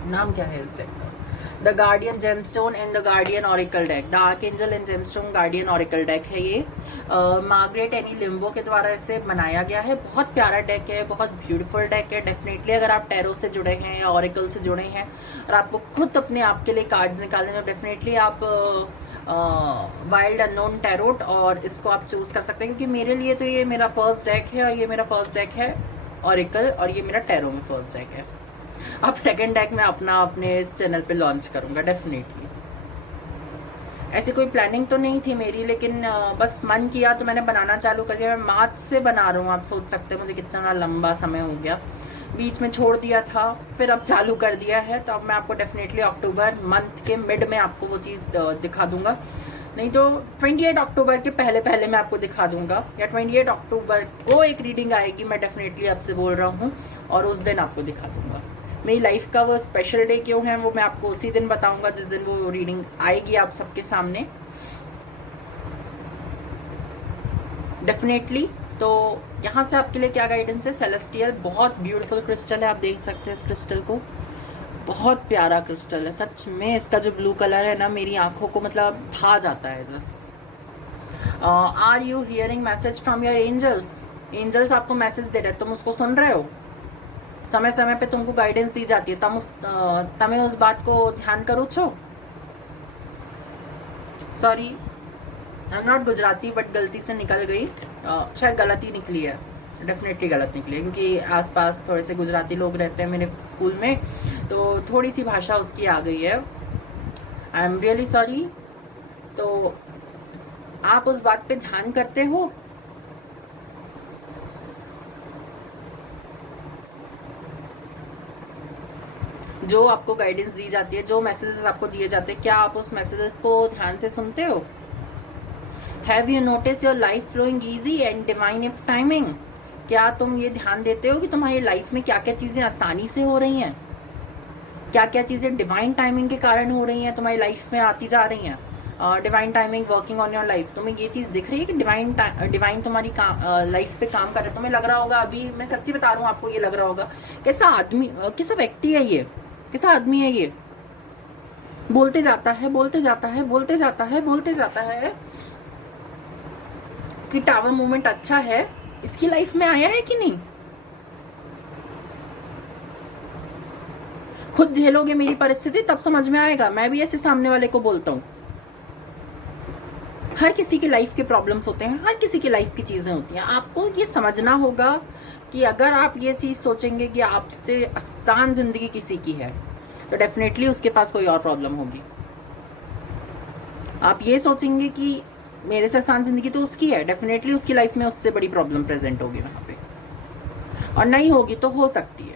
नाम क्या है इस डेक का? The guardian gemstone and the guardian oracle deck, the archangel and gemstone guardian oracle deck है ये। मार्गरेट एनी लिम्बो के द्वारा इसे बनाया गया है। बहुत प्यारा डेक है, बहुत ब्यूटीफुल डेक है। डेफिनेटली अगर आप टैरो से जुड़े हैं या ऑरिकल से जुड़े हैं और आपको खुद अपने आप के लिए कार्ड्स निकालने में, डेफिनेटली आप वाइल्ड अननोन टैरोट और इसको आप चूज कर सकते हैं, क्योंकि मेरे लिए तो ये मेरा फर्स्ट डेक है और ये मेरा फर्स्ट डेक है ऑरिकल, और ये मेरा टैरो में फर्स्ट डेक है। अब सेकंड डेक में अपने इस चैनल पे लॉन्च करूंगा डेफिनेटली। ऐसी कोई प्लानिंग तो नहीं थी मेरी, लेकिन बस मन किया तो मैंने बनाना चालू कर दिया। मैं मार्च से बना रहा हूँ, आप सोच सकते हैं मुझे कितना लंबा समय हो गया। बीच में छोड़ दिया था, फिर अब चालू कर दिया है, तो अब मैं आपको डेफिनेटली अक्टूबर मंथ के मिड में आपको वो चीज़ दिखा दूंगा। नहीं तो 28 अक्टूबर के पहले पहले मैं आपको दिखा दूंगा, या 28 अक्टूबर को एक रीडिंग आएगी, मैं डेफिनेटली आपसे बोल रहा हूँ, और उस दिन आपको दिखा दूंगा। मेरी लाइफ का वो स्पेशल डे क्यों है वो मैं आपको उसी दिन बताऊंगा जिस दिन वो रीडिंग आएगी आप सबके सामने डेफिनेटली। तो यहाँ से आपके लिए क्या गाइडेंस है? सेलेस्टियल, बहुत ब्यूटीफुल क्रिस्टल है, आप देख सकते हैं इस क्रिस्टल को, बहुत प्यारा क्रिस्टल है सच में। इसका जो ब्लू कलर है ना, मेरी आंखों को मतलब भा जाता है बस। Are you hearing message from your angels? Angels आपको मैसेज दे रहे हैं, तुम उसको सुन रहे हो? समय समय पे तुमको गाइडेंस दी जाती है, तमें उस बात को ध्यान करो छो। Sorry, I am not Gujarati, but गलती से निकल गई, शायद गलती निकली है, डेफिनेटली गलत निकली है, क्योंकि आसपास थोड़े से गुजराती लोग रहते हैं मेरे स्कूल में, तो थोड़ी सी भाषा उसकी आ गई है। आई एम रियली सॉरी। तो आप उस बात पे ध्यान करते हो? जो आपको गाइडेंस दी जाती है, जो मैसेजेस आपको दिए जाते हैं, क्या आप उस मैसेजेस को ध्यान से सुनते हो? Have you notice your life flowing easy and divine if timing? क्या तुम ये ध्यान देते हो कि तुम्हारी लाइफ में क्या क्या चीजें आसानी से हो रही हैं, क्या क्या चीजें डिवाइन टाइमिंग के कारण हो रही हैं, तुम्हारी लाइफ में आती जा रही हैं? Divine timing working on your life, तुम्हें ये चीज दिख रही है कि डिवाइन तुम्हारी लाइफ पे काम कर रहा है? तुम्हें लग रहा होगा, अभी मैं सच्ची बता रहा हूँ आपको, ये लग रहा होगा कैसा आदमी, कैसा व्यक्ति है ये, कैसा आदमी है ये, बोलते जाता है बोलते जाता है बोलते जाता है बोलते जाता है कि टावर मूवमेंट अच्छा है, इसकी लाइफ में आया है कि नहीं? खुद झेलोगे मेरी परिस्थिति तब समझ में आएगा। मैं भी ऐसे सामने वाले को बोलता हूँ। हर किसी की लाइफ के प्रॉब्लम्स होते हैं, हर किसी की लाइफ की चीजें होती हैं। आपको ये समझना होगा कि अगर आप ये चीज सोचेंगे कि आपसे आसान जिंदगी किसी की है, तो डेफिनेटली उसके पास कोई और प्रॉब्लम होगी। आप ये सोचेंगे कि मेरे से आसान जिंदगी तो उसकी है, डेफिनेटली उसकी लाइफ में उससे बड़ी प्रॉब्लम प्रेजेंट होगी वहां पे, और नहीं होगी तो हो सकती है।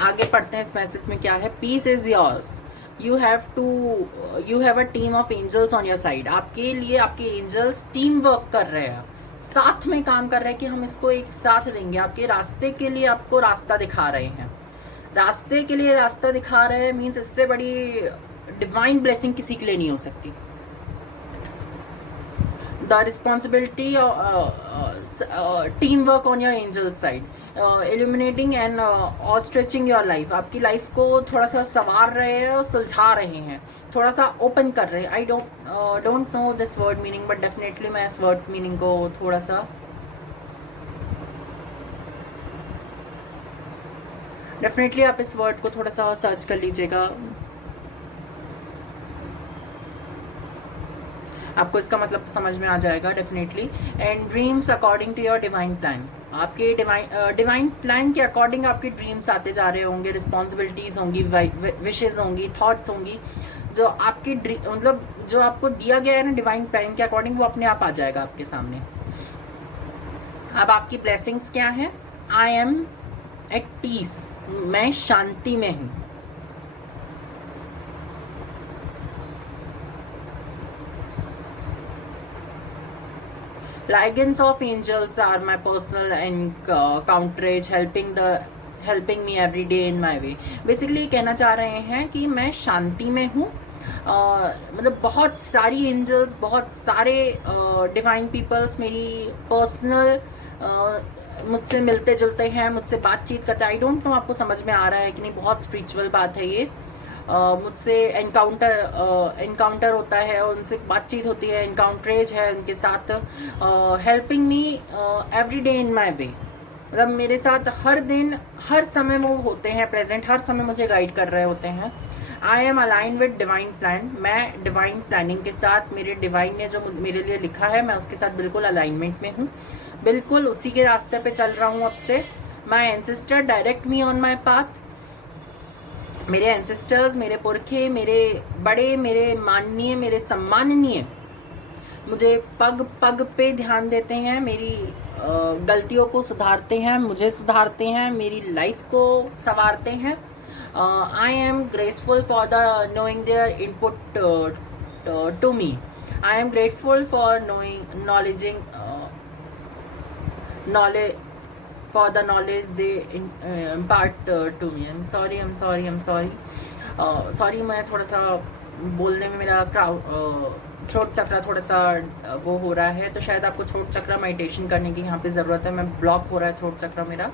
आगे पढ़ते हैं इस मैसेज में क्या है। Peace is yours, you have a team of angels on your side. आपके लिए आपके एंजल्स टीम वर्क कर रहे हैं, साथ में काम कर रहे हैं कि हम इसको एक साथ देंगे। आपके रास्ते के लिए आपको रास्ता दिखा रहे हैं, रास्ते के लिए रास्ता दिखा रहे हैं मीन्स इससे बड़ी डिवाइन ब्लेसिंग किसी के लिए नहीं हो सकती। The responsibility team work on your angel side, illuminating and और स्ट्रेचिंग योर लाइफ। आपकी लाइफ को थोड़ा सा संवार रहे हैं और सुलझा रहे हैं, थोड़ा सा ओपन कर रहे हैं। I don't know this word meaning, but definitely मैं इस वर्ड मीनिंग को थोड़ा सा डेफिनेटली आप इस वर्ड को थोड़ा सा सर्च कर लीजिएगा, आपको इसका मतलब समझ में आ जाएगा definitely. And dreams according to your divine plan, आपके डिवाइन प्लान के अकॉर्डिंग आपके ड्रीम्स आते जा रहे होंगे, रिस्पॉन्सिबिलिटीज होंगी, विशेज होंगी, थॉट्स होंगी। जो आपकी मतलब जो आपको दिया गया है ना डिवाइन प्लान के अकॉर्डिंग, वो अपने आप आ जाएगा आपके सामने। अब आपकी ब्लेसिंग्स क्या है? आई एम एट पीस, मैं शांति में हूं। Ligands of angels are my personal encounterage, helping me every day in my way. Basically कहना चाह रहे हैं कि मैं शांति में हूँ। मतलब बहुत सारी एंजल्स, बहुत सारे डिवाइन पीपल्स मेरी पर्सनल मुझसे मिलते जुलते हैं, मुझसे बातचीत करते हैं। आई डोंट नो आपको समझ में आ रहा है कि नहीं, बहुत स्पिरिचुअल बात है ये। मुझसे एनकाउंटर होता है, उनसे बातचीत होती है, एनकाउंटरेज है उनके साथ, helping me every day in my way. मतलब मेरे साथ हर दिन हर समय वो होते हैं प्रेजेंट, हर समय मुझे गाइड कर रहे होते हैं। I am align with divine plan. मैं डिवाइन प्लानिंग के साथ, मेरे डिवाइन ने जो मेरे लिए लिखा है, मैं उसके साथ बिल्कुल अलाइनमेंट में हूँ, बिल्कुल उसी के रास्ते पे चल रहा हूँ अब से। My ancestor direct me on my path. मेरे एंसेस्टर्स, मेरे पुरखे, मेरे बड़े, मेरे माननीय, मेरे सम्माननीय मुझे पग पग पे ध्यान देते हैं, मेरी गलतियों को सुधारते हैं, मुझे सुधारते हैं, मेरी लाइफ को संवारते हैं। I am graceful for the knowing their input to me. I am grateful for knowing knowledge for the knowledge they impart to me. I'm sorry. Sorry, मैं थोड़ा सा बोलने में मेरा थ्रोट चक्रा थोड़ा सा वो हो रहा है, तो शायद आपको थ्रोट चक्रा मेडिटेशन करने की यहाँ पे ज़रूरत है। मैं ब्लॉक हो रहा है थ्रोट चक्रा मेरा।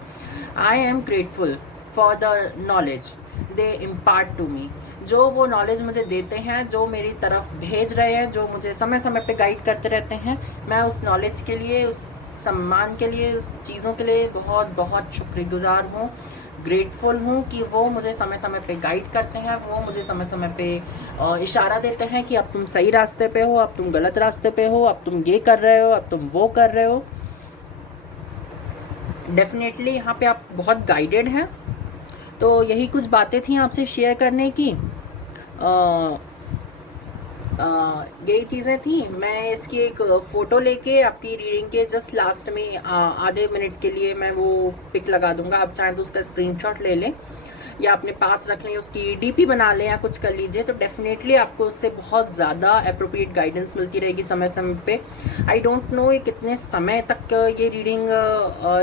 I am grateful for the knowledge they impart to me. जो वो नॉलेज मुझे देते हैं, जो मेरी तरफ भेज रहे हैं, जो मुझे समय समय पे गाइड करते रहते हैं, मैं उस नॉलेज के लिए, उस सम्मान के लिए, उस चीज़ों के लिए बहुत बहुत शुक्रगुजार हूँ, ग्रेटफुल हूँ कि वो मुझे समय समय पे गाइड करते हैं, वो मुझे समय समय पे इशारा देते हैं कि अब तुम सही रास्ते पे हो, अब तुम गलत रास्ते पे हो, अब तुम ये कर रहे हो, अब तुम वो कर रहे हो। डेफिनेटली यहाँ पे आप बहुत गाइडेड हैं। तो यही कुछ बातें थी आपसे शेयर करने की। यही चीज़ें थी। मैं इसकी एक फ़ोटो लेके आपकी रीडिंग के जस्ट लास्ट में आधे मिनट के लिए मैं वो पिक लगा दूंगा। आप चाहें तो उसका स्क्रीनशॉट ले लें या अपने पास रख लें, उसकी डीपी बना लें या कुछ कर लीजिए, तो डेफिनेटली आपको उससे बहुत ज़्यादा अप्रोप्रिएट गाइडेंस मिलती रहेगी समय समय पे। आई डोंट नो ये कितने समय तक ये रीडिंग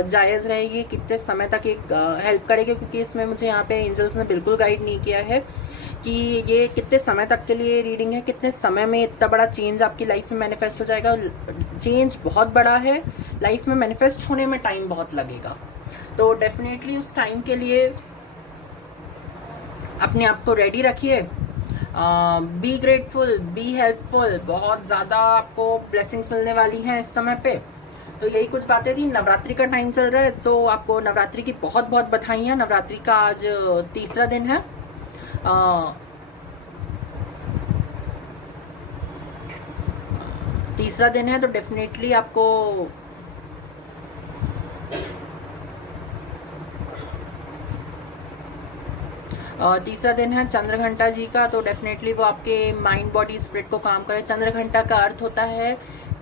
जायज़ रहेगी, कितने समय तक ये हेल्प करेगी, क्योंकि इसमें मुझे यहाँ पे एंजल्स ने बिल्कुल गाइड नहीं किया है कि ये कितने समय तक के लिए रीडिंग है, कितने समय में इतना बड़ा चेंज आपकी लाइफ में मैनिफेस्ट हो जाएगा। चेंज बहुत बड़ा है, लाइफ में मैनिफेस्ट होने में टाइम बहुत लगेगा। तो डेफिनेटली उस टाइम के लिए अपने आप को रेडी रखिए। Be grateful, be helpful. बहुत ज़्यादा आपको ब्लेसिंग्स मिलने वाली हैं इस समय पे। तो यही कुछ बातें थी। नवरात्रि का टाइम चल रहा है, तो आपको नवरात्रि की बहुत बहुत बधाइयाँ। नवरात्रि का आज तीसरा दिन है। तीसरा दिन है, तो डेफिनेटली आपको तीसरा दिन है चंद्रघंटा जी का, तो डेफिनेटली वो आपके माइंड बॉडी स्पिरिट को काम करे। चंद्रघंटा का अर्थ होता है,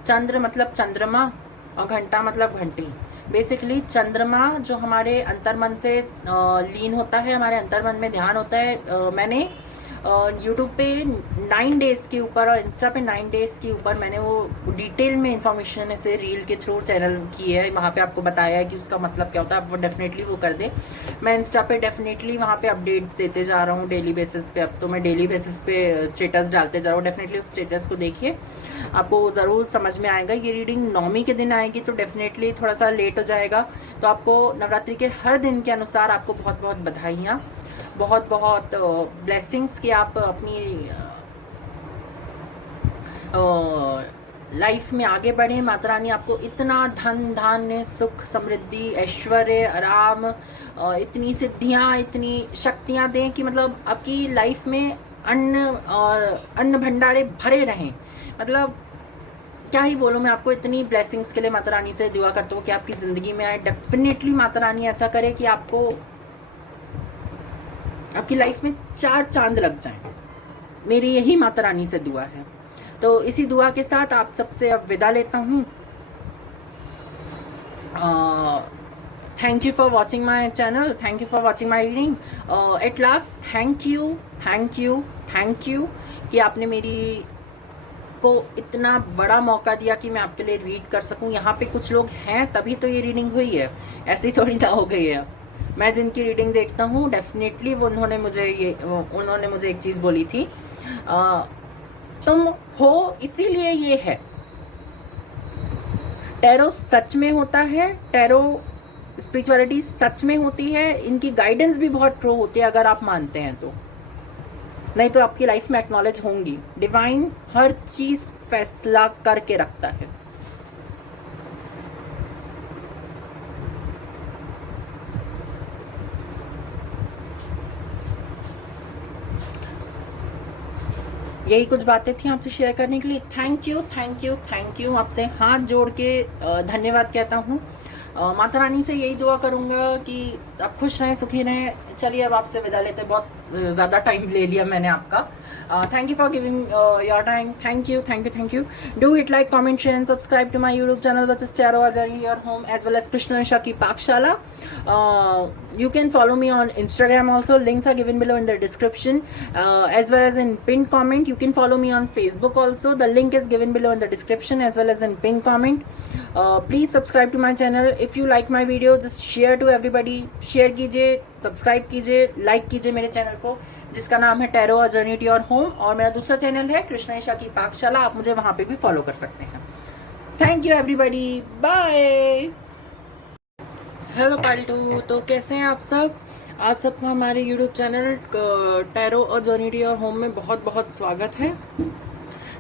चंद्र मतलब चंद्रमा और घंटा मतलब घंटी। बेसिकली चंद्रमा जो हमारे अंतर्मन से लीन होता है, हमारे अंतर्मन में ध्यान होता है। मैंने यूट्यूब पे 9 डेज के ऊपर और इंस्टा पे 9 डेज के ऊपर मैंने वो डिटेल में इंफॉर्मेशन ऐसे रील के थ्रू चैनल की है, वहाँ पे आपको बताया है कि उसका मतलब क्या होता है। आप वो डेफिनेटली वो कर दे। मैं इंस्टा पे डेफिनेटली वहाँ पे अपडेट्स देते जा रहा हूँ डेली बेसिस पे। अब तो मैं डेली बेसिस पे स्टेटस डालते जा रहा हूँ। डेफिनेटली उस स्टेटस को देखिए, आपको ज़रूर समझ में आएगा। ये रीडिंग नौमी के दिन आएगी, तो डेफिनेटली थोड़ा सा लेट हो जाएगा। तो आपको नवरात्रि के हर दिन के अनुसार आपको बहुत बहुत बधाइयाँ, बहुत बहुत ब्लेसिंग्स कि आप अपनी लाइफ में आगे बढ़े। माता रानी आपको इतना धन धान्य, सुख, समृद्धि, ऐश्वर्य, आराम, इतनी सिद्धियाँ, इतनी शक्तियाँ दें कि मतलब आपकी लाइफ में अन्न भंडारे भरे रहें। मतलब क्या ही बोलूँ मैं आपको, इतनी ब्लेसिंग्स के लिए माता रानी से दुआ करता हूँ कि आपकी ज़िंदगी में आए। डेफिनेटली माता रानी ऐसा करे कि आपको आपकी लाइफ में 4 चांद लग जाएं। मेरी यही माता रानी से दुआ है। तो इसी दुआ के साथ आप सबसे अब विदा लेता हूँ। Thank you for watching my channel, thank you for watching my reading. At last thank you कि आपने मेरी को इतना बड़ा मौका दिया कि मैं आपके लिए रीड कर सकूं। यहाँ पे कुछ लोग हैं तभी तो ये रीडिंग हुई है, ऐसी थोड़ी ना हो गई है। मैं जिनकी रीडिंग देखता हूँ डेफिनेटली उन्होंने मुझे एक चीज़ बोली थी, तुम हो इसीलिए ये है। टैरो सच में होता है, टैरो स्पिरिचुअलिटी सच में होती है, इनकी गाइडेंस भी बहुत ट्रू होती है अगर आप मानते हैं तो, नहीं तो आपकी लाइफ में एक्नॉलेज होंगी। डिवाइन हर चीज फैसला करके रखता है। यही कुछ बातें थी आपसे शेयर करने के लिए। Thank you thank you thank you. आपसे हाथ जोड़ के धन्यवाद कहता हूँ। माता रानी से यही दुआ करूंगा कि आप खुश रहें, सुखी रहें। चलिए अब आपसे विदा लेते, बहुत ज़्यादा टाइम ले लिया मैंने आपका। Thank you for giving your time. Thank you, thank you, thank you. Do hit like, comment, share and subscribe to my YouTube channel, which is Tarot A Journey to Your Home, as well as Krishna Nisha ki Pakshala. You can follow me on Instagram also. Links are given below in the description, as well as in pinned comment. You can follow me on Facebook also. The link is given below in the description, as well as in pinned comment. Please subscribe to my channel. If you like my video, just share to everybody. Share कीजिए, subscribe कीजिए, like कीजिए मेरे channel को, जिसका नाम है tarot a journey to your home. और मेरा दूसरा चैनल है कृष्णा निशा की पाकशाला, आप मुझे वहां पे भी फॉलो कर सकते हैं। Thank you everybody, bye. Hello पाल्टू, तो कैसे हैं आप सब? आप सबका हमारे YouTube channel tarot a journey to your home में बहुत बहुत स्वागत है।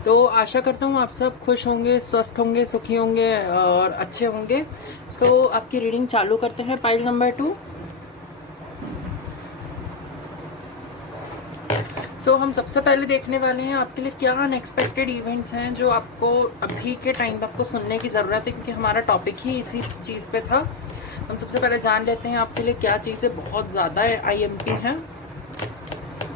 तो आशा करता हूँ आप सब खुश होंगे, स्वस्थ होंगे, सुखी होंगे और अच्छे होंगे। तो आपकी रीडिंग चालू करते हैं। Pile number 2। तो हम सबसे पहले देखने वाले हैं आपके लिए क्या अनएक्सपेक्टेड इवेंट्स हैं जो आपको अभी के टाइम पे आपको सुनने की ज़रूरत है, क्योंकि हमारा टॉपिक ही इसी चीज़ पे था। हम सबसे पहले जान लेते हैं आपके लिए क्या चीज़ें बहुत ज़्यादा IMP हैं,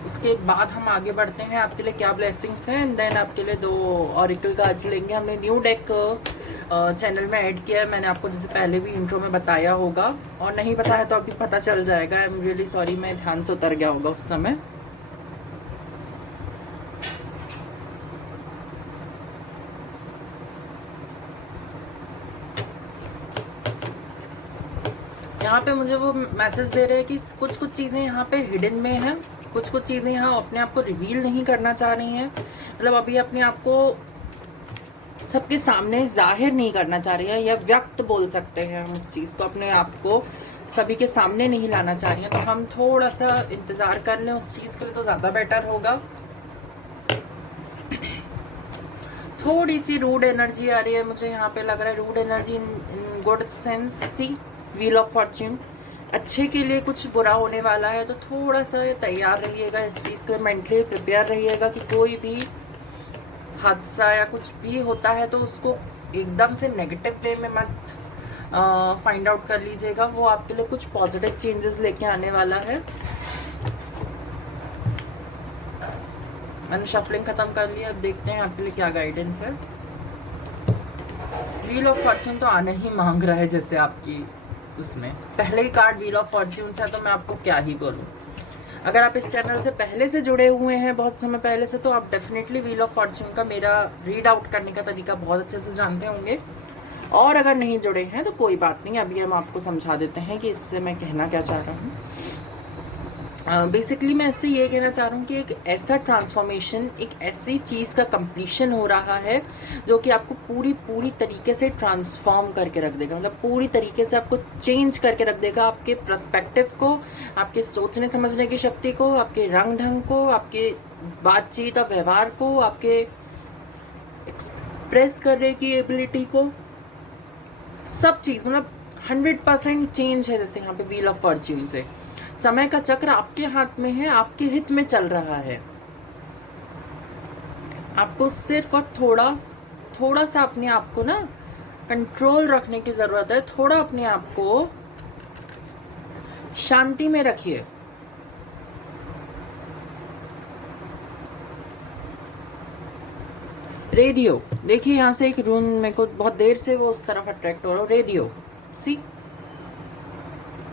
उसके बाद हम आगे बढ़ते हैं आपके लिए क्या ब्लेसिंग्स हैं। एंड देन आपके लिए 2 ऑरिकल कार्ड्स लेंगे। हमने न्यू डेक चैनल में ऐड किया है, मैंने आपको जैसे पहले भी इंट्रो में बताया होगा, और नहीं बताया तो अभी पता चल जाएगा। आई एम रियली सॉरी, मैं ध्यान से उतर गया होगा उस समय। यहाँ पे मुझे वो मैसेज दे रहे हैं कि कुछ कुछ चीज़ें यहाँ पे हिडन में हैं, कुछ कुछ चीज़ें यहाँ अपने आप को रिवील नहीं करना चाह रही हैं। मतलब अभी अपने आप को सबके सामने जाहिर नहीं करना चाह रही है, या व्यक्त बोल सकते हैं हम उस चीज़ को, अपने आप को सभी के सामने नहीं लाना चाह रही हैं। तो हम थोड़ा सा इंतज़ार कर लें उस चीज़ के लिए तो ज़्यादा बेटर होगा। थोड़ी सी रूड एनर्जी आ रही है मुझे यहाँ पे, लग रहा है rude energy in good sense. See wheel of fortune, अच्छे के लिए कुछ बुरा होने वाला है, तो थोड़ा सा तैयार रहिएगा इस चीज़ के, मेंटली प्रिपेयर रहिएगा कि कोई भी हादसा या कुछ भी होता है तो उसको एकदम से नेगेटिव वे में मत फाइंड आउट कर लीजिएगा। वो आपके लिए कुछ पॉजिटिव चेंजेस लेके आने वाला है। मैंने शफलिंग खत्म कर लिया, अब देखते हैं आपके लिए क्या गाइडेंस है। व्हील ऑफ फॉर्च्यून तो आने ही मांग रहा है, जैसे आपकी उसमें पहले ही कार्ड व्हील ऑफ फॉर्च्यून से, तो मैं आपको क्या ही बोलूं। अगर आप इस चैनल से पहले से जुड़े हुए हैं, बहुत समय पहले से, तो आप डेफिनेटली व्हील ऑफ फॉर्च्यून का मेरा रीड आउट करने का तरीका बहुत अच्छे से जानते होंगे। और अगर नहीं जुड़े हैं तो कोई बात नहीं, अभी हम आपको समझा देते हैं कि इससे मैं कहना क्या चाह रहा हूँ। बेसिकली मैं इससे ये कहना चाह रहा हूँ कि एक ऐसा ट्रांसफॉर्मेशन, एक ऐसी चीज़ का कंप्लीशन हो रहा है जो कि आपको पूरी तरीके से ट्रांसफॉर्म करके रख देगा। मतलब पूरी तरीके से आपको चेंज करके रख देगा, आपके पर्सपेक्टिव को, आपके सोचने समझने की शक्ति को, आपके रंग ढंग को, आपके बातचीत और व्यवहार को, आपके एक्सप्रेस करने की एबिलिटी को, सब चीज़ मतलब 100% चेंज है। जैसे यहाँ पे व्हील ऑफ फॉर्च्यून से समय का चक्र आपके हाथ में है, आपके हित में चल रहा है। आपको सिर्फ और थोड़ा सा अपने आप को ना कंट्रोल रखने की जरूरत है। थोड़ा अपने आप को शांति में रखिए। रेडियो, देखिए यहाँ से एक रून मेरे को बहुत देर से वो उस तरफ अट्रैक्ट हो रहा है। रेडियो, सी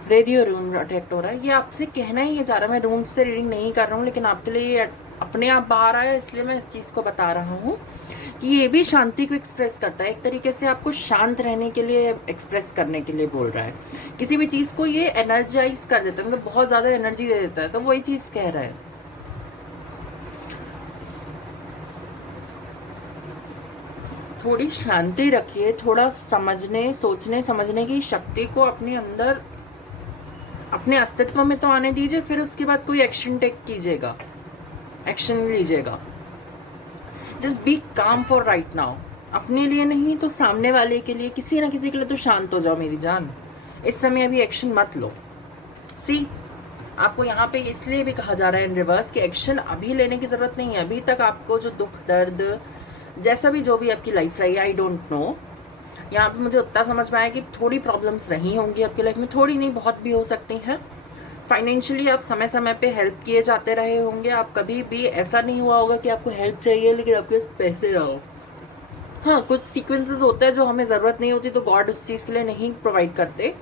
रेडियो रून अट्रैक्ट हो रहा है। ये आपसे कहना ही ये चाह रहा है, मैं रून से रीडिंग नहीं कर रहा हूँ, लेकिन आपके लिए ये अपने आप बाहर आया, इसलिए मैं इस चीज़ को बता रहा हूँ कि ये भी शांति को एक्सप्रेस करता है। एक तरीके से आपको शांत रहने के लिए एक्सप्रेस करने के लिए बोल रहा है। किसी भी चीज़ को ये एनर्जाइज कर देता है, मतलब बहुत ज़्यादा एनर्जी दे देता है, तो वही चीज़ कह रहा है। थोड़ी शांति रखिए, थोड़ा समझने सोचने समझने की शक्ति को अपने अंदर अपने अस्तित्व में तो आने दीजिए, फिर उसके बाद कोई एक्शन टेक कीजिएगा, एक्शन लीजिएगा। जस्ट बी काम फॉर राइट नाउ, अपने लिए नहीं तो सामने वाले के लिए, किसी ना किसी के लिए तो शांत हो जाओ मेरी जान। इस समय अभी एक्शन मत लो। सी, आपको यहाँ पे इसलिए भी कहा जा रहा है इन रिवर्स कि एक्शन अभी लेने की जरूरत नहीं है। अभी तक आपको जो दुख दर्द जैसा भी जो भी आपकी लाइफ रही, आई डोंट नो, यहाँ पे मुझे उतना समझ में आया कि थोड़ी प्रॉब्लम्स रही होंगी आपकी लाइफ में, थोड़ी नहीं बहुत भी हो सकती हैं। फाइनेंशियली आप समय समय पे हेल्प किए जाते रहे होंगे। आप कभी भी ऐसा नहीं हुआ होगा कि आपको हेल्प चाहिए लेकिन आपके पास पैसे ना हो। हाँ, कुछ सीक्वेंसेस होते हैं जो हमें जरूरत नहीं होती तो गॉड उस चीज के लिए नहीं प्रोवाइड करते,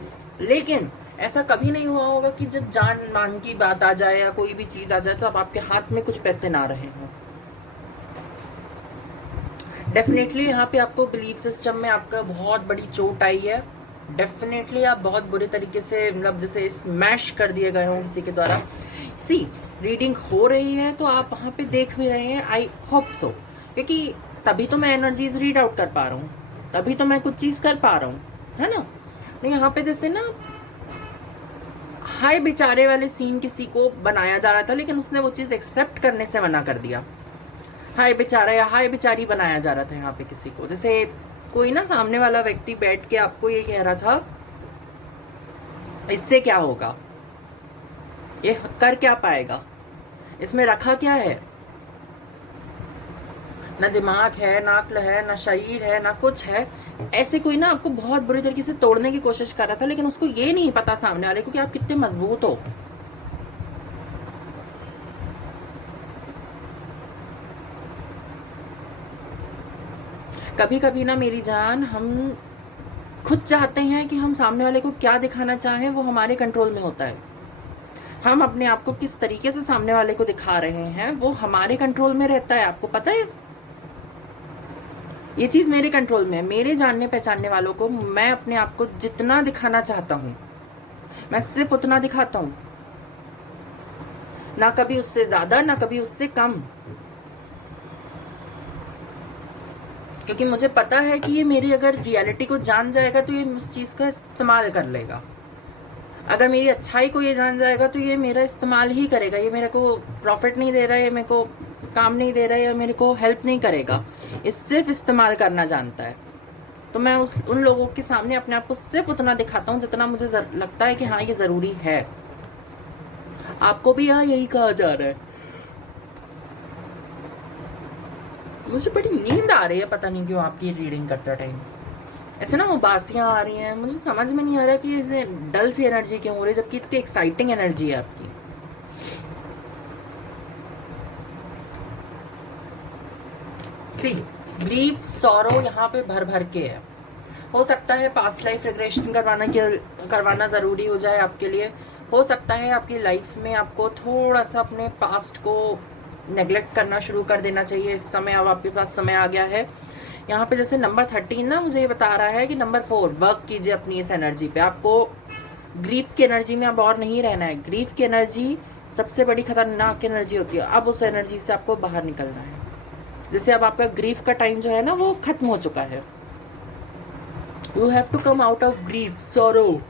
लेकिन ऐसा कभी नहीं हुआ होगा कि जब जान मान की बात आ जाए या कोई भी चीज आ जाए तो अब आपके हाथ में कुछ पैसे ना रहे हों। डेफिनेटली यहाँ पे आपको बिलीफ सिस्टम में आपका बहुत बड़ी चोट आई है। डेफिनेटली आप बहुत बुरे तरीके से, मतलब जैसे स्मैश कर दिए गए हो किसी के द्वारा। सी, रीडिंग हो रही है तो आप वहां पे देख भी रहे हैं, आई होप सो, क्योंकि तभी तो मैं एनर्जीज रीड आउट कर पा रहा हूँ, तभी तो मैं कुछ चीज कर पा रहा हूँ, है ना। नहीं, यहाँ पे जैसे ना हाय बेचारे वाले सीन किसी को बनाया जा रहा था, लेकिन उसने वो चीज एक्सेप्ट करने से मना कर दिया। हाय बेचारा या हाय बेचारी बनाया जा रहा था यहाँ पे किसी को। जैसे कोई ना सामने वाला व्यक्ति बैठ के आपको ये कह रहा था, इससे क्या होगा, ये कर क्या पाएगा, इसमें रखा क्या है, ना दिमाग है, ना अक्ल है, ना शरीर है, ना कुछ है। ऐसे कोई ना आपको बहुत बुरी तरीके से तोड़ने की कोशिश कर रहा था, लेकिन उसको ये नहीं पता सामने वाले को कि आप कितने मजबूत हो। कभी कभी ना मेरी जान, हम खुद चाहते हैं कि हम सामने वाले को क्या दिखाना चाहें, वो हमारे कंट्रोल में होता है। हम अपने आप को किस तरीके से सामने वाले को दिखा रहे हैं वो हमारे कंट्रोल में रहता है। आपको पता है, ये चीज मेरे कंट्रोल में है। मेरे जानने पहचानने वालों को मैं अपने आप को जितना दिखाना चाहता हूं मैं सिर्फ उतना दिखाता हूं, ना कभी उससे ज्यादा ना कभी उससे कम, क्योंकि मुझे पता है कि ये मेरी अगर रियलिटी को जान जाएगा तो ये उस चीज का इस्तेमाल कर लेगा। अगर मेरी अच्छाई को ये जान जाएगा तो ये मेरा इस्तेमाल ही करेगा। ये मेरे को प्रॉफिट नहीं दे रहा है, मेरे को काम नहीं दे रहा है, या मेरे को हेल्प नहीं करेगा, ये सिर्फ इस्तेमाल करना जानता है। तो मैं उन लोगों के सामने अपने आप को सिर्फ उतना दिखाता हूँ जितना मुझे लगता है कि हाँ ये जरूरी है। आपको भी यहाँ यही कहा जा रहा है। मुझे बड़ी नींद आ रही है, पता नहीं क्यों आपकी रीडिंग करते टाइम ऐसे ना उबासियां आ रही हैं। मुझे समझ में नहीं आ रहा कि ऐसे डल सी एनर्जी क्यों हो रही है, जबकि इतनी एक्साइटिंग एनर्जी है आपकी। सी, ग्रीफ सॉरो यहाँ पे भर भर के है। हो सकता है पास्ट लाइफ रिग्रेशन करवाना जरूरी हो जाए आपके लिए। हो सकता है आपकी लाइफ में आपको थोड़ा सा अपने पास्ट को नेग्लेक्ट करना शुरू कर देना चाहिए इस समय। अब आपके पास समय आ गया है। यहाँ पे जैसे नंबर 13 ना मुझे ये बता रहा है कि नंबर 4 वर्क कीजिए अपनी इस एनर्जी पे। आपको ग्रीफ की एनर्जी में अब और नहीं रहना है। ग्रीफ की एनर्जी सबसे बड़ी खतरनाक एनर्जी होती है। अब उस एनर्जी से आपको बाहर निकलना है। जैसे अब आपका ग्रीफ का टाइम जो है ना वो खत्म हो चुका है। You have to come out of grief sorrow.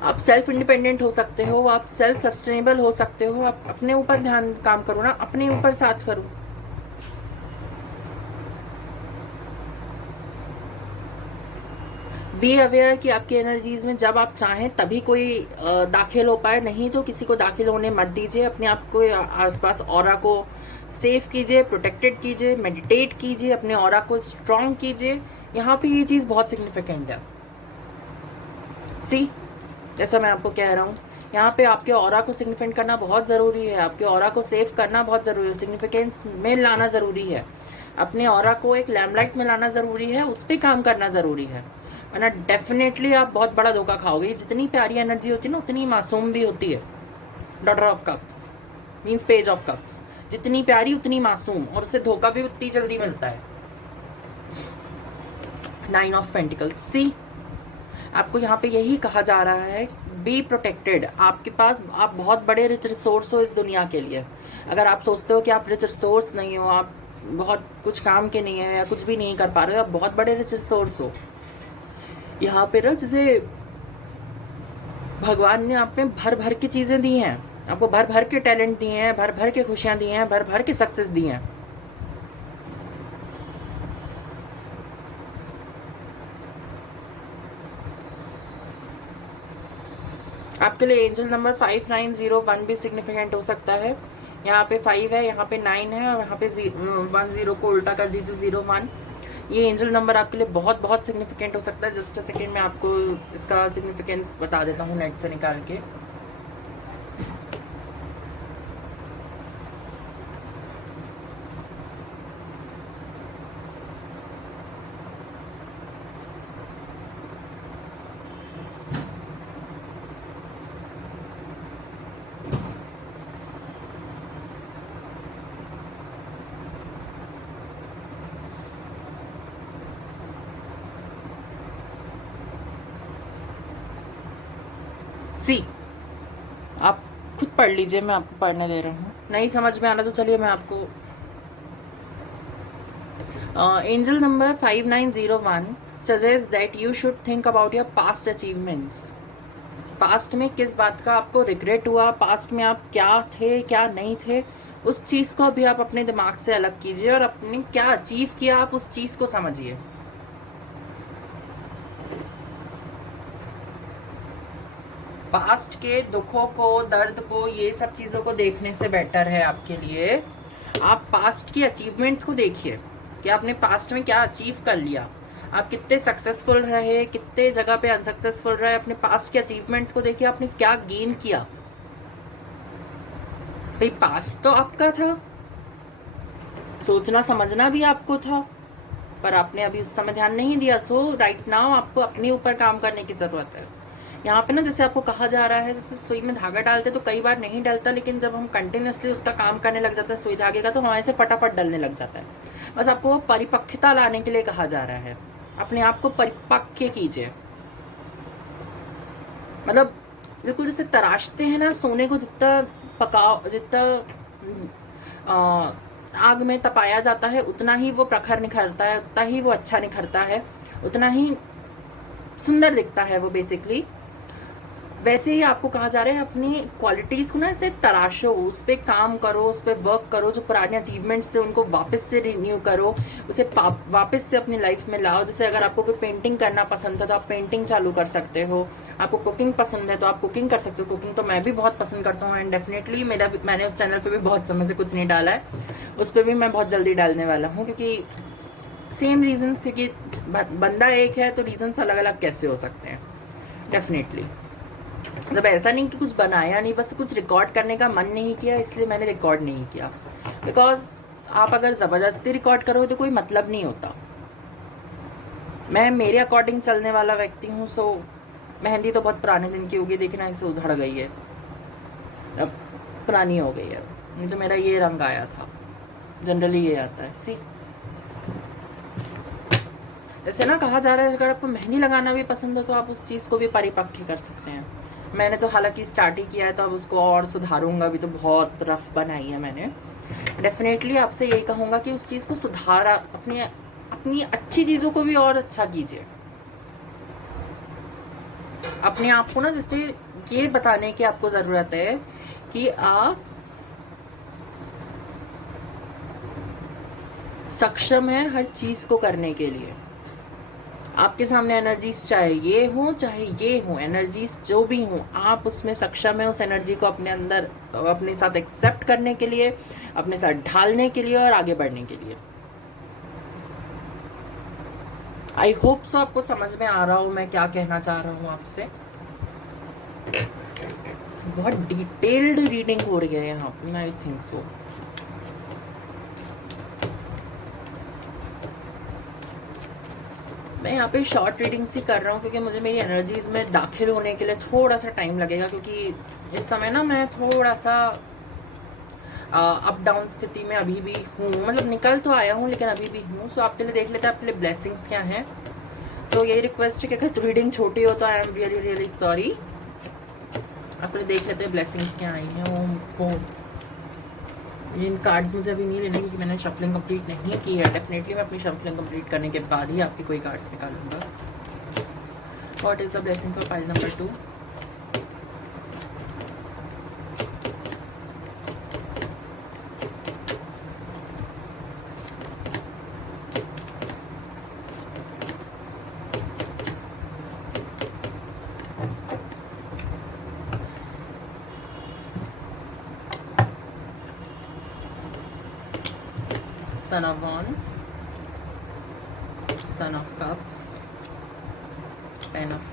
आप सेल्फ इंडिपेंडेंट हो सकते हो, आप सेल्फ सस्टेनेबल हो सकते हो। आप अपने ऊपर ध्यान काम करो ना, अपने ऊपर साथ करो। बी अवेयर कि आपकी एनर्जीज में जब आप चाहें तभी कोई दाखिल हो पाए, नहीं तो किसी को दाखिल होने मत दीजिए। अपने आप को आसपास ऑरा को सेफ कीजिए, प्रोटेक्टेड कीजिए, मेडिटेट कीजिए, अपने ऑरा को स्ट्रॉन्ग कीजिए। यहाँ पे ये चीज बहुत सिग्निफिकेंट है। सी, जैसा मैं आपको कह रहा हूँ, यहाँ पे आपके ऑरा को सिग्निफिकेंट करना बहुत जरूरी है। आपके ऑरा को सेफ करना बहुत जरूरी है, सिग्निफिकेंस में लाना जरूरी है। अपने ऑरा को एक लैम्पलाइट में लाना जरूरी है, उस पर काम करना जरूरी है, वरना डेफिनेटली आप बहुत बड़ा धोखा खाओगे। जितनी प्यारी एनर्जी होती है ना उतनी मासूम भी होती है। Daughter of cups means page of cups, जितनी प्यारी उतनी मासूम, और उससे धोखा भी उतनी जल्दी मिलता है। 9 ऑफ पेंटिकल्स। सी, आपको यहाँ पे यही कहा जा रहा है, बी प्रोटेक्टेड। आपके पास आप बहुत बड़े रिच रिसोर्स हो इस दुनिया के लिए। अगर आप सोचते हो कि आप रिच रिसोर्स नहीं हो, आप बहुत कुछ काम के नहीं है या कुछ भी नहीं कर पा रहे हो, आप बहुत बड़े रिसोर्स हो। यहाँ पे ना जैसे भगवान ने आप में भर भर की चीजें दी हैं, आपको भर भर के टैलेंट दिए हैं, भर भर के खुशियां दी हैं, भर भर के सक्सेस दी हैं। आपके लिए एंजल नंबर 5901 भी सिग्निफिकेंट हो सकता है। यहाँ पे 5 है, यहाँ पे 9 है और यहाँ पे 10 को उल्टा कर दीजिए 01। ये एंजल नंबर आपके लिए बहुत बहुत सिग्निफिकेंट हो सकता है। जस्ट अ सेकेंड मैं आपको इसका सिग्निफिकेंस बता देता हूँ नेट से निकाल के। सी, आप खुद पढ़ लीजिए, मैं आपको पढ़ने दे रहा हूँ। नहीं समझ में आना तो चलिए मैं आपको angel number 5901 suggest that you should think about your past achievements. Past में किस बात का आपको रिग्रेट हुआ, पास्ट में आप क्या थे क्या नहीं थे, उस चीज को भी आप अपने दिमाग से अलग कीजिए और अपने क्या अचीव किया आप उस चीज को समझिए। पास्ट के दुखों को, दर्द को, ये सब चीजों को देखने से बेटर है आपके लिए आप पास्ट की अचीवमेंट्स को देखिए कि आपने पास्ट में क्या अचीव कर लिया, आप कितने सक्सेसफुल रहे, कितने जगह पे अनसक्सेसफुल रहे। अपने पास्ट के अचीवमेंट्स को देखिए, आपने क्या गेन किया। भाई पास्ट तो आपका था, सोचना समझना भी आपको था, पर आपने अभी उस समय ध्यान नहीं दिया। सो राइट नाउ आपको अपने ऊपर काम करने की जरूरत है। यहाँ पे ना जैसे आपको कहा जा रहा है, जैसे सुई में धागा डालते तो कई बार नहीं डलता, लेकिन जब हम कंटिन्यूसली उसका काम करने लग जाते हैं सुई धागे का, तो हमारे से फटाफट डलने लग जाता है। बस आपको परिपक्वता लाने के लिए कहा जा रहा है, अपने आप को परिपक्व कीजिए। मतलब बिल्कुल जैसे तराशते हैं ना सोने को, जितना पकाओ, जितना आग में तपाया जाता है उतना ही वो प्रखर निखरता है, उतना ही वो अच्छा निखरता है, उतना ही सुंदर दिखता है वो बेसिकली। वैसे ही आपको कहा जा रहा है अपनी क्वालिटीज को ना ऐसे तराशो, उस पर काम करो, उस पर वर्क करो, जो पुराने अचीवमेंट्स थे उनको वापस से रिन्यू करो, उसे वापस से अपनी लाइफ में लाओ। जैसे अगर आपको कोई पेंटिंग करना पसंद है तो आप पेंटिंग चालू कर सकते हो, आपको कुकिंग पसंद है तो आप कुकिंग कर सकते हो। कुकिंग तो मैं भी बहुत पसंद करता हूँ एंड डेफिनेटली मैंने उस चैनल पर भी बहुत समय से कुछ नहीं डाला है, उस पर भी मैं बहुत जल्दी डालने वाला हूँ, क्योंकि सेम रीजन, क्योंकि बंदा एक है तो रीजन अलग अलग कैसे हो सकते हैं। डेफिनेटली मतलब ऐसा नहीं कि कुछ बनाया नहीं, बस कुछ रिकॉर्ड करने का मन नहीं किया इसलिए मैंने रिकॉर्ड नहीं किया। बिकॉज आप अगर जबरदस्ती रिकॉर्ड करो तो कोई मतलब नहीं होता। मैं मेरे अकॉर्डिंग चलने वाला व्यक्ति हूँ। सो मेहंदी तो बहुत पुराने दिन की होगी, देखना इसे उधड़ गई है, अब पुरानी हो गई है, नहीं तो मेरा ये रंग आया था, जनरली ये आता है। सी जैसे ना कहा जा रहा है अगर आपको मेहंदी लगाना भी पसंद हो तो आप उस चीज़ को भी परिपक्व कर सकते हैं। मैंने तो हालांकि स्टार्ट ही किया है तो अब उसको और सुधारूंगा भी, तो बहुत रफ बनाई है मैंने। डेफिनेटली आपसे यही कहूँगा कि उस चीज़ को सुधारा, अपनी अच्छी चीज़ों को भी और अच्छा कीजिए। अपने आप को ना जैसे ये बताने की आपको ज़रूरत है कि आप सक्षम है हर चीज़ को करने के लिए। आपके सामने एनर्जीज चाहे ये हो, एनर्जीज जो भी हो, आप उसमें सक्षम है उस एनर्जी को अपने अंदर, अपने साथ एक्सेप्ट करने के लिए, अपने साथ ढालने के लिए और आगे बढ़ने के लिए। आई होप सो आपको समझ में आ रहा हो मैं क्या कहना चाह रहा हूँ आपसे। बहुत डिटेल्ड रीडिंग हो रही है यहाँ पे, आई थिंक सो। मैं यहाँ पे शॉर्ट रीडिंग्स ही कर रहा हूँ क्योंकि मुझे मेरी एनर्जीज में दाखिल होने के लिए थोड़ा सा टाइम लगेगा, क्योंकि इस समय ना मैं थोड़ा सा अप डाउन स्थिति में अभी भी हूँ। मतलब निकल तो आया हूँ लेकिन अभी भी हूँ। सो आपके लिए देख लेते हैं आपके लिए ब्लेसिंग्स क्या हैं। तो यही रिक्वेस्ट है कि अगर रीडिंग छोटी हो तो आई एम रियली रियली सॉरी। आपके लिए देख लेते हैं ब्लेसिंग्स क्या आई हैं। इन कार्ड्स मुझे अभी नहीं लेने क्योंकि मैंने शफलिंग कंप्लीट नहीं की है। डेफिनेटली मैं अपनी शफलिंग कंप्लीट करने के बाद ही आपके कोई कार्ड्स निकालूंगा। What is the blessing for pile number 2? Son of Wands, Son of Cups, Ten of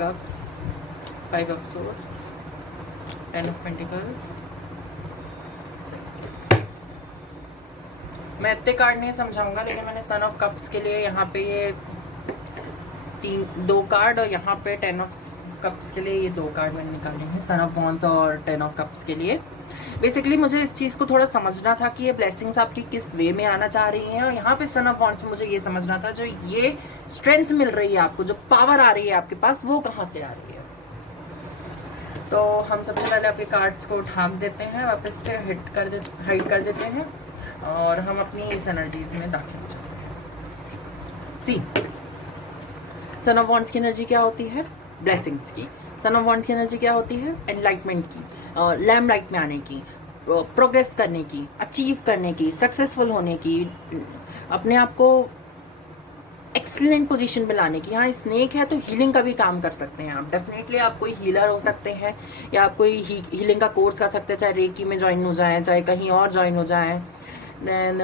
Cups, Five of Swords, Ten of Pentacles. मैं इतने कार्ड नहीं समझाऊंगा, लेकिन मैंने सन ऑफ कप्स के लिए यहाँ पे ये 2 कार्ड और यहाँ पे 10 ऑफ कप्स के लिए ये 2 कार्ड मैंने निकाले हैं, सन ऑफ वॉन्ड्स और 10 ऑफ कप्स के लिए। बेसिकली मुझे इस चीज को थोड़ा समझना था कि ये ब्लेसिंग्स आपकी किस वे में आना चाह रही हैं, और यहाँ पे सन ऑफ वॉन्ड्स मुझे ये समझना था जो ये स्ट्रेंथ मिल रही है आपको, जो पावर आ रही है आपके पास, वो कहाँ से आ रही है। तो हम सबसे पहले आपके कार्ड्स को ढांक देते हैं, वापस से हाइड कर देते हैं और हम अपनी इस एनर्जीज में दाखिल हो जाते हैं। सी, सन ऑफ वॉन्ड्स की एनर्जी क्या होती है? ब्लेसिंग्स की। सन ऑफ वॉन्ड्स की एनर्जी क्या होती है? एनलाइटमेंट की, लैम्प लाइट में आने की, प्रोग्रेस करने की, अचीव करने की, सक्सेसफुल होने की, अपने आप को एक्सीलेंट पोजीशन में लाने की। यहाँ स्नेक है तो हीलिंग का भी काम कर सकते हैं आप। डेफिनेटली आप कोई हीलर हो सकते हैं या आप कोई हीलिंग का कोर्स कर सकते हैं, चाहे रेकी में ज्वाइन हो जाए, चाहे कहीं और ज्वाइन हो जाए। देन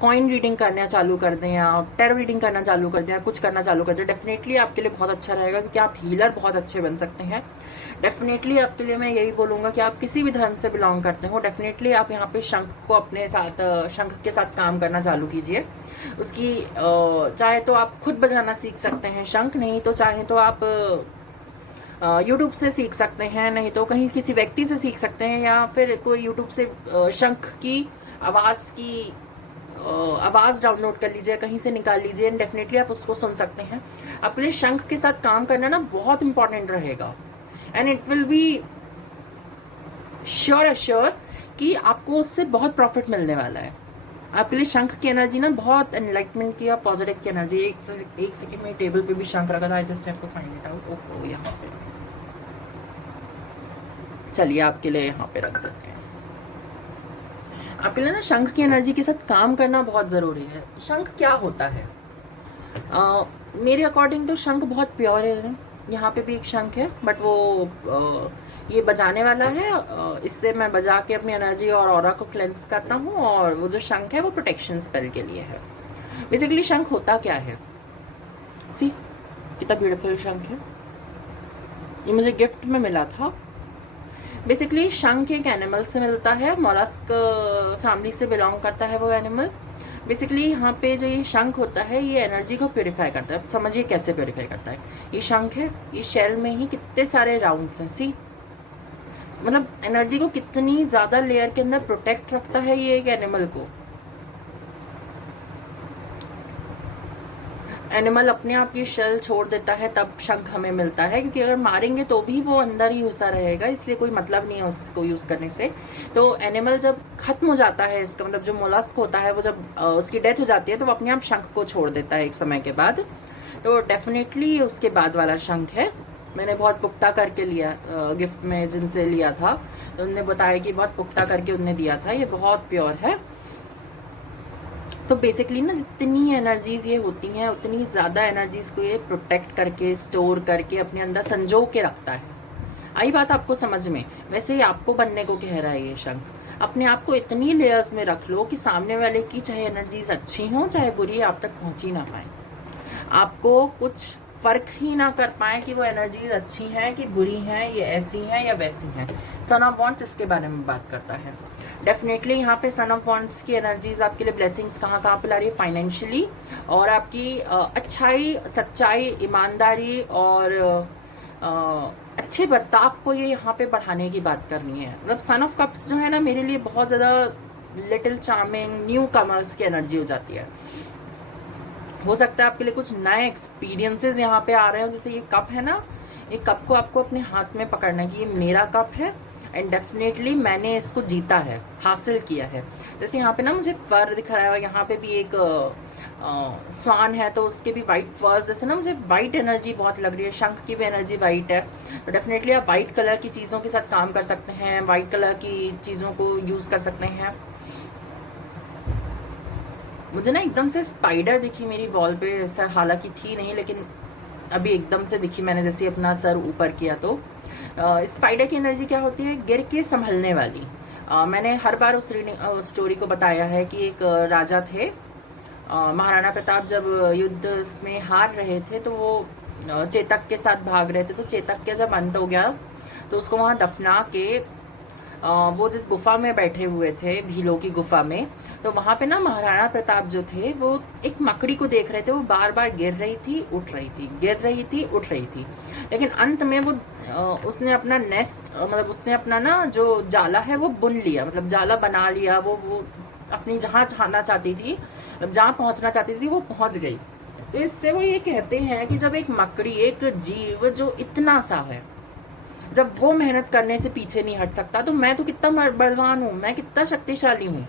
कॉइन रीडिंग करना चालू कर दें, आप टैरो रीडिंग करना चालू कर दें, कुछ करना चालू कर दें। डेफिनेटली आपके लिए बहुत अच्छा रहेगा क्योंकि आप हीलर बहुत अच्छे बन सकते हैं। डेफिनेटली आपके लिए मैं यही बोलूँगा कि आप किसी भी धर्म से बिलोंग करते हो, डेफिनेटली आप यहाँ पे शंख को अपने साथ, शंख के साथ काम करना चालू कीजिए। उसकी चाहे तो आप खुद बजाना सीख सकते हैं शंख, नहीं तो चाहे तो आप यूट्यूब से सीख सकते हैं, नहीं तो कहीं किसी व्यक्ति से सीख सकते हैं, या फिर कोई यूट्यूब से शंख की आवाज़ डाउनलोड कर लीजिए, कहीं से निकाल लीजिए, एंड डेफिनेटली आप उसको सुन सकते हैं। अपने शंख के साथ काम करना ना बहुत इंपॉर्टेंट रहेगा, and it will be sure कि आपको उससे बहुत प्रॉफिट मिलने वाला है। आपके लिए शंख की एनर्जी ना बहुत एनलाइटमेंट की और पॉजिटिव की एनर्जी। एक सेकंड में टेबल पे भी शंख रखा था, I just have to find it out. ओहो, यहाँ पे चलिए आपके लिए यहाँ पे रख देते हैं। आपके लिए ना शंख की एनर्जी के साथ काम करना बहुत जरूरी है। शंख क्या होता है? मेरे अकॉर्डिंग तो शंख बहुत प्योर है। यहाँ पे भी एक शंख है, बट वो ये बजाने वाला है। इससे मैं बजा के अपनी एनर्जी और ऑरा को क्लेंस करता हूँ, और वो जो शंख है वो प्रोटेक्शन स्पेल के लिए है। बेसिकली शंख होता क्या है? सी, कितना ब्यूटीफुल शंख है। ये मुझे गिफ्ट में मिला था। बेसिकली शंख एक एनिमल से मिलता है, मॉलस्क फैमिली से बिलोंग करता है वो एनिमल। बेसिकली यहाँ पे जो ये शंख होता है ये एनर्जी को प्योरीफाई करता है। अब समझिए कैसे प्योरीफाई करता है। ये शंख है, ये शेल में ही कितने सारे राउंड्स हैं। सी, मतलब एनर्जी को कितनी ज्यादा लेयर के अंदर प्रोटेक्ट रखता है ये एक एनिमल को। एनिमल अपने आप ये शेल छोड़ देता है तब शंख हमें मिलता है, क्योंकि अगर मारेंगे तो भी वो अंदर ही घुसा रहेगा, इसलिए कोई मतलब नहीं है उसको यूज करने से। तो एनिमल जब खत्म हो जाता है, इसका मतलब जो मोलस्क होता है वो जब उसकी डेथ हो जाती है तो वो अपने आप शंख को छोड़ देता है एक समय के बाद। तो डेफिनेटली उसके बाद वाला शंख है। मैंने बहुत पुख्ता करके लिया, गिफ्ट में जिनसे लिया था तो उन्होंने बताया कि बहुत पुख्ता करके उन्होंने दिया था, ये बहुत प्योर है। तो बेसिकली ना जितनी एनर्जीज ये होती हैं उतनी ज़्यादा एनर्जीज को ये प्रोटेक्ट करके, स्टोर करके अपने अंदर संजो के रखता है। आई बात आपको समझ में? वैसे ही आपको बनने को कह रहा है ये शंख। अपने आप को इतनी लेयर्स में रख लो कि सामने वाले की चाहे एनर्जीज अच्छी हों चाहे बुरी, आप तक पहुंच ही ना पाए, आपको कुछ फर्क ही ना कर पाए कि वो एनर्जीज अच्छी हैं कि बुरी हैं, ये ऐसी हैं या वैसी हैं। सन ऑफ वॉन्ड्स इसके बारे में बात करता है। डेफिनेटली यहाँ पे सन ऑफ वॉन्ड्स की एनर्जीज आपके लिए ब्लेसिंग्स कहाँ कहाँ पे ला रही है? फाइनेंशियली, और आपकी अच्छाई, सच्चाई, ईमानदारी और अच्छे बर्ताव को ये यहाँ पे बढ़ाने की बात करनी है। मतलब सन ऑफ कप्स जो है ना, मेरे लिए बहुत ज़्यादा लिटिल चार्मिंग न्यू कमर्स की एनर्जी हो जाती है। हो सकता है आपके लिए कुछ नए एक्सपीरियंसेस यहाँ पे आ रहे हो। जैसे ये कप है ना, ये कप को आपको अपने हाथ में पकड़ना है कि ये मेरा कप है, एंड डेफिनेटली मैंने इसको जीता है, हासिल किया है। जैसे यहाँ पे ना मुझे फर दिख रहा है, और यहाँ पे भी एक स्वान है, तो उसके भी वाइट फर्स, जैसे ना मुझे वाइट एनर्जी बहुत लग रही है। शंख की भी एनर्जी वाइट है, तो डेफिनेटली आप वाइट कलर की चीज़ों के साथ काम कर सकते हैं, वाइट कलर की चीज़ों को यूज़ कर सकते हैं। मुझे ना एकदम से स्पाइडर दिखी मेरी वॉल पे, ऐसा हालांकि थी नहीं, लेकिन अभी एकदम से दिखी मैंने जैसे ही अपना सर ऊपर किया। तो स्पाइडर की एनर्जी क्या होती है? गिर के संभलने वाली। मैंने हर बार उस रीडिंग स्टोरी को बताया है कि एक राजा थे, महाराणा प्रताप जब युद्ध में हार रहे थे, तो वो चेतक के साथ भाग रहे थे। तो चेतक का जब अंत हो गया, तो उसको वहां दफना के वो जिस गुफा में बैठे हुए थे, भीलों की गुफा में, तो वहां पे ना महाराणा प्रताप जो थे वो एक मकड़ी को देख रहे थे। वो बार बार गिर रही थी, उठ रही थी, गिर रही थी, उठ रही थी, लेकिन अंत में वो उसने अपना नेस्ट, मतलब उसने अपना ना जो जाला है वो बुन लिया, मतलब जाला बना लिया। वो अपनी जहाँ जाना चाहती थी, जहाँ पहुंचना चाहती थी, वो पहुंच गई। तो इससे वो ये कहते हैं कि जब एक मकड़ी, एक जीव जो इतना सा है, जब वो मेहनत करने से पीछे नहीं हट सकता, तो मैं तो कितना बलवान हूं, मैं कितना शक्तिशाली हूं,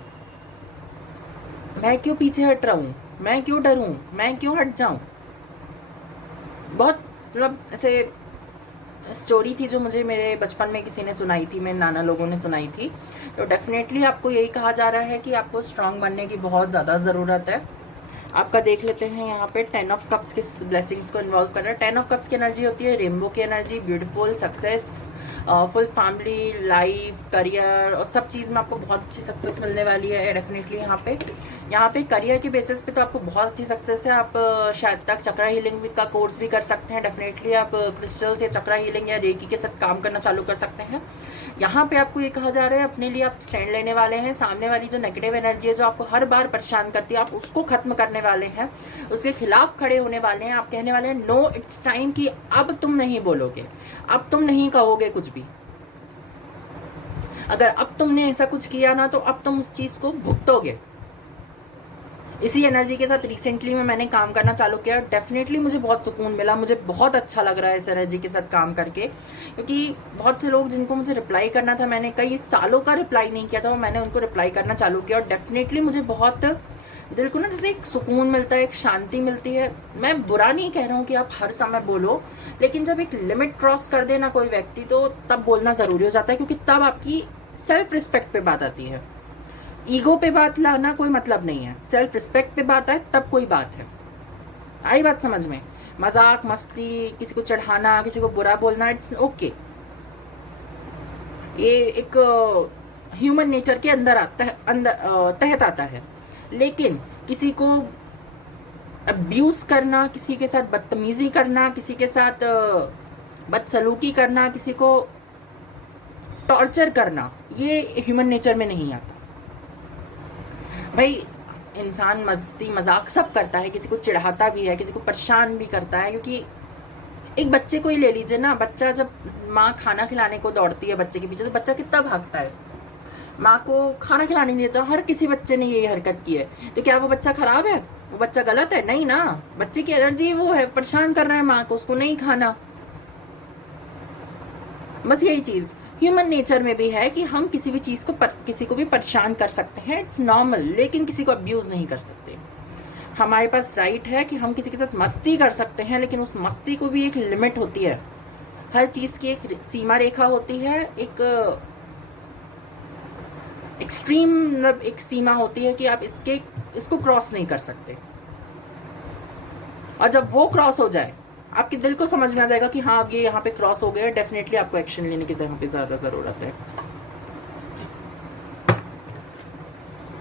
मैं क्यों पीछे हट रहा हूं, मैं क्यों डरूं, मैं क्यों हट जाऊं। बहुत मतलब ऐसे स्टोरी थी जो मुझे मेरे बचपन में किसी ने सुनाई थी, मेरे नाना लोगों ने सुनाई थी। तो डेफिनेटली आपको यही कहा जा रहा है कि आपको स्ट्रांग बनने की बहुत ज़्यादा ज़रूरत है। आपका देख लेते हैं यहाँ पे 10 ऑफ कप्स के ब्लेसिंग्स को इन्वॉल्व कर रहा है। 10 ऑफ कप्स की एनर्जी होती है रेनबो की energy, beautiful, success, full family life, career, और सब चीज़ में आपको बहुत अच्छी सक्सेस मिलने वाली है डेफिनेटली। यहाँ पे करियर के बेसिस पे तो आपको बहुत अच्छी सक्सेस है। आप शायद तक चक्रा हीलिंग का कोर्स भी कर सकते हैं। डेफिनेटली आप क्रिस्टल से चक्रा हीलिंग या रेकी के साथ काम करना चालू कर सकते हैं। यहाँ पे आपको ये कहा जा रहा है अपने लिए आप स्टैंड लेने वाले हैं। सामने वाली जो नेगेटिव एनर्जी है जो आपको हर बार परेशान करती है, आप उसको खत्म करने वाले हैं, उसके खिलाफ खड़े होने वाले हैं। आप कहने वाले हैं नो, इट्स टाइम, कि अब तुम नहीं बोलोगे, अब तुम नहीं कहोगे कुछ भी। अगर अब तुमने ऐसा कुछ किया ना, तो अब तुम उस चीज को भुगतोगे। इसी एनर्जी के साथ रिसेंटली में मैंने काम करना चालू किया। डेफिनेटली मुझे बहुत सुकून मिला, मुझे बहुत अच्छा लग रहा है इस एनर्जी के साथ काम करके, क्योंकि बहुत से लोग जिनको मुझे रिप्लाई करना था, मैंने कई सालों का रिप्लाई नहीं किया था, मैंने उनको रिप्लाई करना चालू किया। और डेफिनेटली मुझे बहुत दिल को ना जैसे एक सुकून मिलता है, एक शांति मिलती है। मैं बुरा नहीं कह रहा हूँ कि आप हर समय बोलो, लेकिन जब एक लिमिट क्रॉस कर देना कोई व्यक्ति, तो तब बोलना जरूरी हो जाता है, क्योंकि तब आपकी सेल्फ रिस्पेक्ट पे बात आती है। ईगो पे बात लाना कोई मतलब नहीं है, सेल्फ रिस्पेक्ट पे बात आए तब कोई बात है। आई बात समझ में? मजाक मस्ती, किसी को चढ़ाना, किसी को बुरा बोलना, इट्स ओके। ये एक ह्यूमन नेचर के अंदर आता है, तहत आता है। लेकिन किसी को अब्यूज करना, किसी के साथ बदतमीजी करना, किसी के साथ बदसलूकी करना, किसी को टॉर्चर करना, ये ह्यूमन नेचर में नहीं आता। भाई इंसान मस्ती मजाक सब करता है, किसी को चिढ़ाता भी है, किसी को परेशान भी करता है। क्योंकि एक बच्चे को ही ले लीजिए ना, बच्चा जब माँ खाना खिलाने को दौड़ती है बच्चे के पीछे, तो बच्चा कितना भागता है, माँ को खाना खिलाने नहीं देता। हर किसी बच्चे ने यही हरकत की है। तो क्या वो बच्चा खराब है, वो बच्चा गलत है? नहीं ना, बच्चे की एनर्जी वो है, परेशान कर रहा है माँ को, उसको नहीं खाना। बस यही चीज ह्यूमन नेचर में भी है कि हम किसी भी चीज को किसी को भी परेशान कर सकते हैं, इट्स नॉर्मल, लेकिन किसी को अब्यूज नहीं कर सकते। हमारे पास राइट है कि हम किसी के साथ मस्ती कर सकते हैं, लेकिन उस मस्ती को भी एक लिमिट होती है। हर चीज की एक सीमा रेखा होती है, एक एक्सट्रीम, मतलब एक सीमा होती है कि आप इसको क्रॉस नहीं कर सकते। और जब वो क्रॉस हो जाए, आपके दिल को समझ में आ जाएगा कि हाँ अब ये यहाँ पे क्रॉस हो गया, डेफिनेटली आपको एक्शन लेने की यहाँ पे ज्यादा जरूरत है।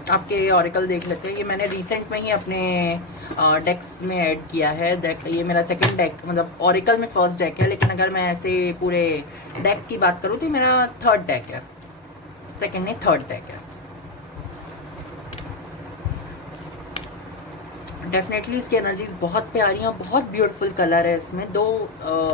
आपके ऑरिकल देख लेते हैं। ये मैंने रिसेंट में ही अपने डेक्स में ऐड किया है। ये मेरा सेकंड डेक, मतलब ऑरिकल में फर्स्ट डेक है, लेकिन अगर मैं ऐसे पूरे डेक की बात करूँ तो मेरा थर्ड डेक है, सेकंड नहीं थर्ड डेक है। डेफिनेटली इसकी एनर्जीज बहुत प्यारी हैं, बहुत ब्यूटीफुल कलर है इसमें।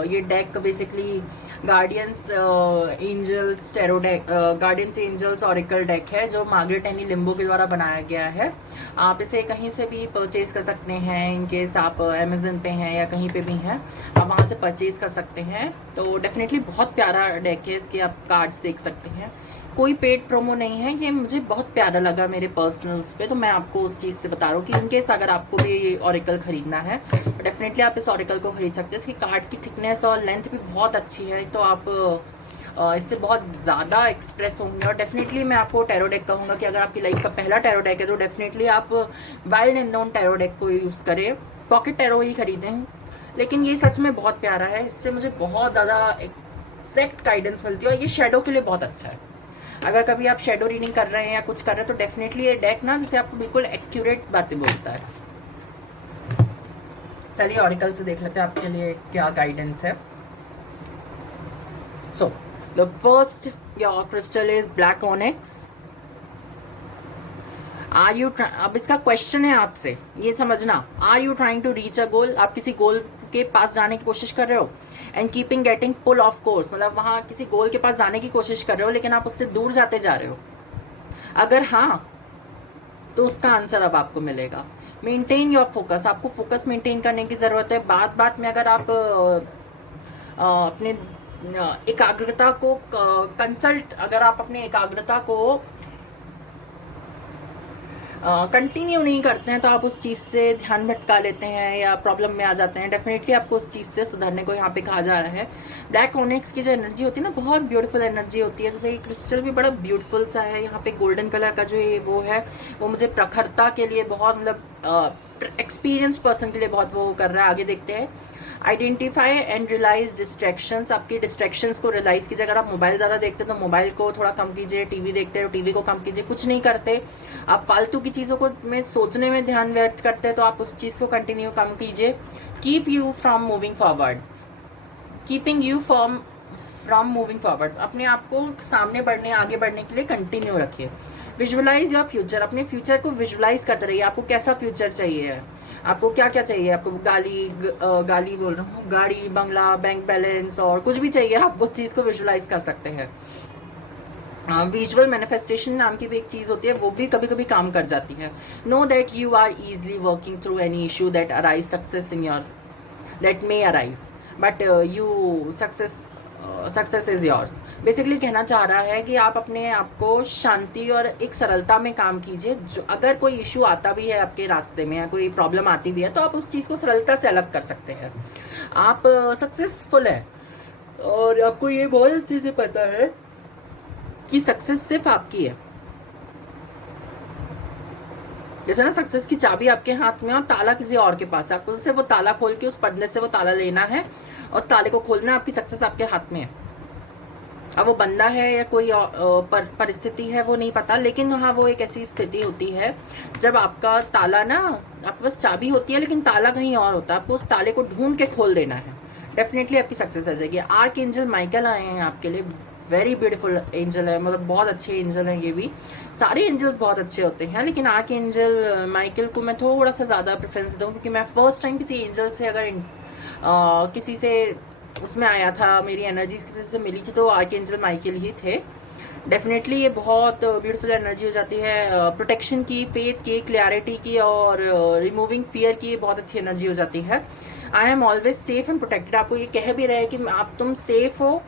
ये deck basically guardians angels tarot deck, guardians angels oracle deck है जो मार्गरेट एनी लिम्बो के द्वारा बनाया गया है। आप इसे कहीं से भी परचेज कर सकते हैं, इनकेस आप अमेजन पे हैं या कहीं पे भी हैं, आप वहाँ से परचेज कर सकते हैं। तो डेफिनेटली बहुत प्यारा डेक है, इसके आप कार्ड्स देख सकते हैं। कोई पेड प्रोमो नहीं है, ये मुझे बहुत प्यारा लगा मेरे पर्सनल्स पे, तो मैं आपको उस चीज़ से बता रहा हूँ कि इनकेस अगर आपको भी ये ऑरिकल खरीदना है तो डेफिनेटली आप इस ऑरिकल को खरीद सकते हैं। इसकी कार्ड की थिकनेस और लेंथ भी बहुत अच्छी है, तो आप इससे बहुत ज़्यादा एक्सप्रेस होंगे। और डेफिनेटली मैं आपको टैरो डेक कहूँगा कि अगर आपकी लाइफ का पहला टैरो डेक है तो डेफिनेटली आप wild and known tarot deck को यूज़ करें, पॉकेट टैरो ही खरीदें। लेकिन ये सच में बहुत प्यारा है, इससे मुझे बहुत ज़्यादा एक्जैक्ट गाइडेंस मिलती है और ये शेडो के लिए बहुत अच्छा है। अगर कभी आप शेडो रीडिंग कर रहे हैं या कुछ कर रहे हैं तो डेफिनेटली ये डेक ना जैसे आपको बिल्कुल एक्यूरेट बातें बोलता है। चलिए ऑरिकल से देख लेते हैं आपके लिए क्या गाइडेंस है। So the first your crystal is black onyx. Are you, अब इसका क्वेश्चन है आपसे, ये समझना, are you trying to reach a goal, आप किसी गोल के पास जाने की कोशिश कर रहे हो, and keeping getting pull of course, मतलब वहां किसी गोल के पास जाने की कोशिश कर रहे हो लेकिन आप उससे दूर जाते जा रहे हो। अगर हाँ तो उसका आंसर अब आपको मिलेगा। मेंटेन योर फोकस, आपको फोकस मेंटेन करने की जरूरत है। बात बात में अगर आप अपने एकाग्रता को कंसल्ट, अगर आप अपने एकाग्रता को कंटिन्यू नहीं करते हैं तो आप उस चीज़ से ध्यान भटका लेते हैं या प्रॉब्लम में आ जाते हैं। डेफिनेटली आपको उस चीज़ से सुधरने को यहाँ पे कहा जा रहा है। ब्लैक ऑनिक्स की जो एनर्जी होती है ना, बहुत ब्यूटीफुल एनर्जी होती है। जैसे ये क्रिस्टल भी बड़ा ब्यूटीफुल सा है, यहाँ पे गोल्डन कलर का जो ये वो है वो मुझे प्रखरता के लिए बहुत, मतलब एक्सपीरियंस पर्सन के लिए बहुत वो कर रहा है। आगे देखते हैं। आइडेंटिफाई एंड रियलाइज डिस्ट्रैक्शंस, आपकी डिस्ट्रैक्शंस को रियलाइज कीजिए। अगर आप मोबाइल ज़्यादा देखते हैं तो मोबाइल को थोड़ा कम कीजिए, टीवी देखते हैं तो टीवी को कम कीजिए। कुछ नहीं करते, आप फालतू की चीज़ों को में सोचने में ध्यान व्यर्थ करते हैं तो आप उस चीज़ को कंटिन्यू कम कीजिए। Keep you from moving forward, keeping you from moving forward, अपने आप को सामने बढ़ने, आगे बढ़ने के लिए कंटिन्यू रखिए। विजुअलाइज योर फ्यूचर, अपने फ्यूचर को विजुअलाइज करते रहिए। आपको कैसा फ्यूचर चाहिए, आपको क्या क्या चाहिए, आपको गाली बोल रहा हूँ, गाड़ी, बंगला, बैंक बैलेंस और कुछ भी चाहिए, आप उस चीज़ को विजुअलाइज कर सकते हैं। विजुअल मैनिफेस्टेशन नाम की भी एक चीज़ होती है, वो भी कभी कभी काम कर जाती है। Know that you are easily working through any issue that arise success in your, that may arise, but you success is yours. Basically कहना चाह रहा है कि आप अपने आप को शांति और एक सरलता में काम कीजिए। जो अगर कोई इशू आता भी है आपके रास्ते में या कोई प्रॉब्लम आती भी है तो आप उस चीज़ को सरलता से अलग कर सकते हैं। आप सक्सेसफुल है और आपको ये बहुत अच्छे से पता है कि सक्सेस सिर्फ आपकी है। जैसे ना सक्सेस की चाबी आपके हाथ में और ताला किसी और के पास है, आपको सिर्फ वो ताला खोल के उस पन्ने से वो ताला लेना है और उस ताले को खोलना है। आपकी सक्सेस आपके हाथ में है। अब वो बंदा है या कोई परिस्थिति है वो नहीं पता, लेकिन हाँ वो एक ऐसी स्थिति होती है जब आपका ताला ना, आपके पास चाबी होती है लेकिन ताला कहीं और होता है, आपको उस ताले को ढूंढ के खोल देना है। डेफिनेटली आपकी सक्सेस आ जाएगी। आर्क एंजल माइकल आए हैं आपके लिए, वेरी ब्यूटीफुल एंजल है, मतलब बहुत अच्छे एंजल हैं। ये भी सारे एंजल्स बहुत अच्छे होते हैं लेकिन आर्क एंजल माइकल को मैं थोड़ा सा ज़्यादा प्रेफरेंस देता हूँ, क्योंकि मैं फर्स्ट टाइम किसी एंजल से अगर किसी से उसमें आया था, मेरी एनर्जी किसी से मिली थी तो आर्क एंजल माइकल ही थे। डेफिनेटली ये बहुत ब्यूटीफुल एनर्जी हो जाती है, प्रोटेक्शन की, फेथ की, क्लैरिटी की और रिमूविंग फियर की बहुत अच्छी एनर्जी हो जाती है। I am always safe and protected, आपको ये कह भी रहे हैं कि आप तुम सेफ हो।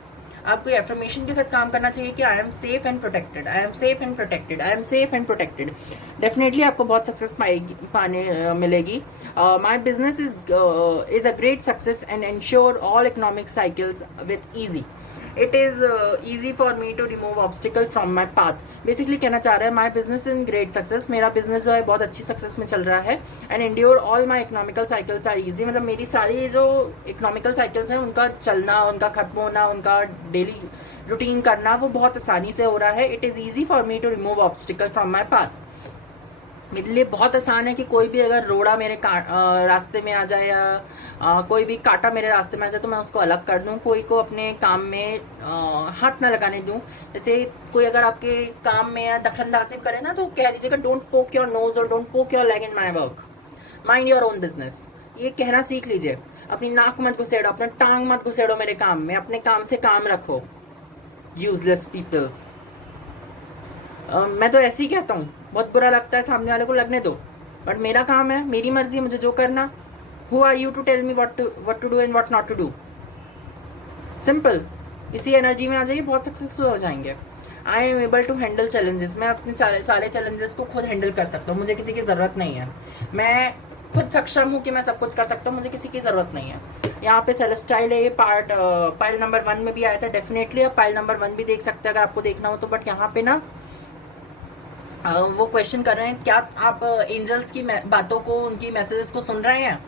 आपको एफर्मेशन के साथ काम करना चाहिए कि I am safe and protected, I am safe and protected, I am safe and protected. Definitely आपको बहुत सक्सेस पाने मिलेगी। My business is a great success and ensure all economic cycles with easy. It is easy for me to remove obstacle from my path. Basically कहना चाह रहा है my business in great success, मेरा business जो है बहुत अच्छी success में चल रहा है। And endure all my economical cycles are easy, मतलब मेरी सारी जो इकोनॉमिकल साइकिल्स हैं उनका चलना, उनका खत्म होना, उनका डेली रूटीन करना वो बहुत आसानी से हो रहा है। It is easy for me to remove obstacle from my path. मेरे लिए बहुत आसान है कि कोई भी अगर रोड़ा मेरे रास्ते में आ जाए या कोई भी कांटा मेरे रास्ते में आ जाए तो मैं उसको अलग कर दूं, कोई को अपने काम में हाथ ना लगाने दूं। जैसे कोई अगर आपके काम में दखलंदाजी करे ना तो कह दीजिएगा डोंट पोक योर नोज और डोंट पोक your leg in my work, mind your own business. ये कहना सीख लीजिए। अपनी नाक मत घुसेड़ो, अपना टांग मत घुसेड़ो मेरे काम में, अपने काम से काम रखो, यूजलेस पीपल्स। मैं तो ऐसे ही कहता हूँ, बहुत बुरा लगता है, सामने वाले को लगने दो, बट मेरा काम है, मेरी मर्जी है, मुझे जो करना। Who are you to tell me what to do and what not to do. Simple, इसी एनर्जी में आ जाइए, बहुत सक्सेसफुल हो जाएंगे। I am able to handle challenges, मैं अपने सारे चैलेंजेस को खुद हैंडल कर सकता हूँ, मुझे किसी की ज़रूरत नहीं है। मैं खुद सक्षम हूँ कि मैं सब कुछ कर सकता हूँ, मुझे किसी की ज़रूरत नहीं है। यहाँ पे सेलेस्टाइल है, ये पार्ट पाइल नंबर 1 में भी आया था। डेफिनेटली आप पाइल नंबर 1 भी देख सकते हैं अगर आपको देखना हो तो। बट यहाँ पे ना वो क्वेश्चन कर रहे हैं, क्या आप एंजल्स की बातों को, उनकी मैसेजेस को सुन रहे हैं?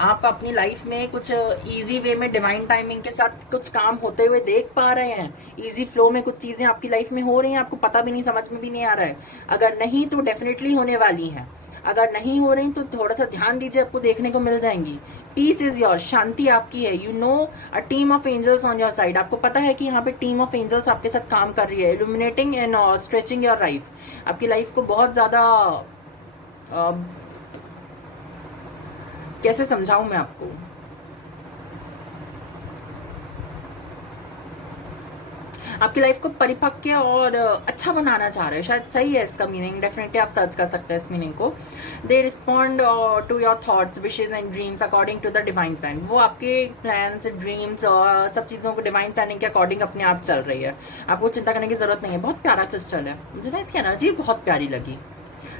आप अपनी लाइफ में कुछ इजी वे में डिवाइन टाइमिंग के साथ कुछ काम होते हुए देख पा रहे हैं? इजी फ्लो में कुछ चीजें आपकी लाइफ में हो रही हैं, आपको पता भी नहीं, समझ में भी नहीं आ रहा है? अगर नहीं तो डेफिनेटली होने वाली हैं। अगर नहीं हो रही तो थोड़ा सा ध्यान दीजिए, आपको देखने को मिल जाएंगी। पीस इज योर, शांति आपकी है। You know a team of angels on your side, आपको पता है कि यहाँ पे टीम ऑफ एंजल्स आपके साथ काम कर रही है, illuminating and stretching your life. आपकी लाइफ को बहुत ज्यादा कैसे समझाऊं मैं आपको, आपकी लाइफ को परिपक्व और अच्छा बनाना चाह रहे हैं, शायद सही है इसका मीनिंग। डेफिनेटली आप सर्च कर सकते हैं इस मीनिंग को। They respond to your thoughts, wishes and dreams according to the divine plan. वो आपके प्लान्स, ड्रीम्स और सब चीज़ों को डिवाइन प्लानिंग के अकॉर्डिंग अपने आप चल रही है, आपको चिंता करने की जरूरत नहीं है। बहुत प्यारा क्रिस्टल है, मुझे ना इसकी एनर्जी बहुत प्यारी लगी।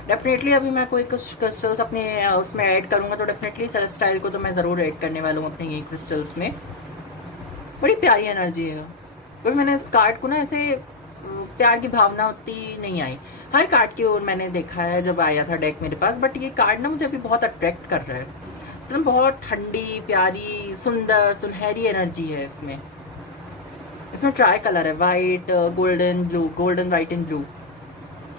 डेफिनेटली अभी मैं कोई कुछ क्रिस्टल्स अपने उसमें ऐड करूंगा तो डेफिनेटली सेलेस्टाइल को तो मैं ज़रूर ऐड करने वाला हूँ अपने ये क्रिस्टल्स में। बड़ी प्यारी एनर्जी है। पर मैंने इस कार्ड को ना ऐसे प्यार की भावना उतनी नहीं आई हर कार्ड की ओर, मैंने देखा है जब आया था डेक मेरे पास। बट ये कार्ड ना मुझे अभी बहुत अट्रैक्ट कर रहा है। इसमें बहुत ठंडी, प्यारी, सुंदर, सुनहरी एनर्जी है इसमें। इसमें ट्राई कलर है, white, golden blue, golden white and blue.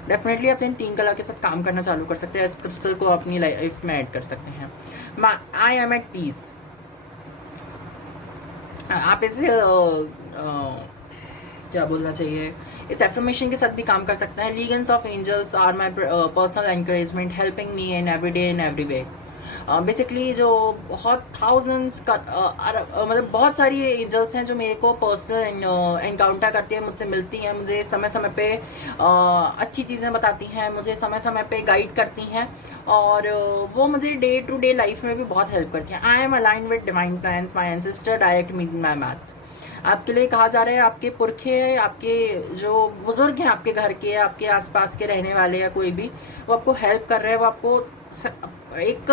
Definitely आप इन 3 कलर के साथ काम करना चालू कर सकते हैं। इस क्रिस्टल को अपनी लाइफ में ऐड कर सकते हैं। आई एम एट पीस, आप इसे क्या बोलना चाहिए, इस एफर्मेशन के साथ भी काम कर सकते हैं। Legions of angels are my personal encouragement, helping me in every day in every way. Basically जो बहुत थाउजेंड्स का मतलब बहुत सारी एंजल्स हैं जो मेरे को पर्सनल एनकाउंटर करती हैं, मुझसे मिलती हैं, मुझे समय समय पे अच्छी चीज़ें बताती हैं, मुझे समय समय पे गाइड करती हैं, और वो मुझे डे टू डे लाइफ में भी बहुत हेल्प करती हैं। I am align with divine plans, my ancestor direct me in my math. आपके लिए कहा जा रहा है, आपके पुरखे, आपके जो बुजुर्ग हैं आपके घर के, आपके आसपास के रहने वाले या कोई भी, वो आपको हेल्प कर रहे हैं, वो आपको एक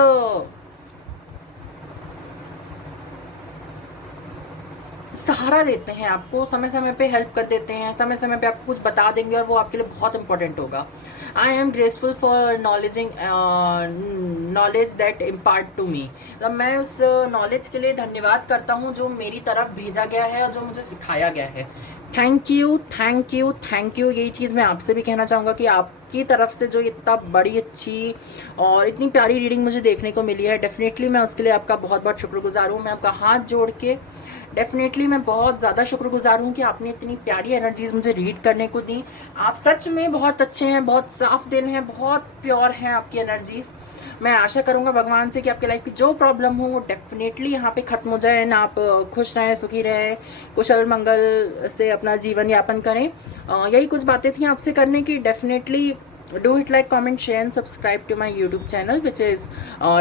सहारा देते हैं, आपको समय समय पे हेल्प कर देते हैं, समय समय पे आपको कुछ बता देंगे और वो आपके लिए बहुत इंपॉर्टेंट होगा। I am graceful for knowledge that impart to me. तो मैं उस नॉलेज के लिए धन्यवाद करता हूँ जो मेरी तरफ भेजा गया है और जो मुझे सिखाया गया है। Thank you, thank you, thank you. यही चीज़ मैं आपसे भी कहना चाहूँगा कि आपकी तरफ से जो इतना बड़ी, अच्छी और इतनी प्यारी रीडिंग मुझे देखने को मिली है, डेफिनेटली मैं उसके लिए आपका बहुत बहुत शुक्रगुजार हूँ। मैं आपका हाथ जोड़ के डेफिनेटली मैं बहुत ज़्यादा शुक्रगुजार हूँ कि आपने इतनी प्यारी एनर्जीज मुझे रीड करने को दी। आप सच में बहुत अच्छे हैं, बहुत साफ दिल हैं, बहुत प्योर हैं आपकी एनर्जीज। मैं आशा करूँगा भगवान से कि आपकी लाइफ की जो प्रॉब्लम हो वो डेफिनेटली यहाँ पे ख़त्म हो जाए, ना आप खुश रहें, सुखी रहें, कुशल मंगल से अपना जीवन यापन करें। यही कुछ बातें थी आपसे करने की। Definitely do hit like, comment, share and subscribe to my YouTube channel which is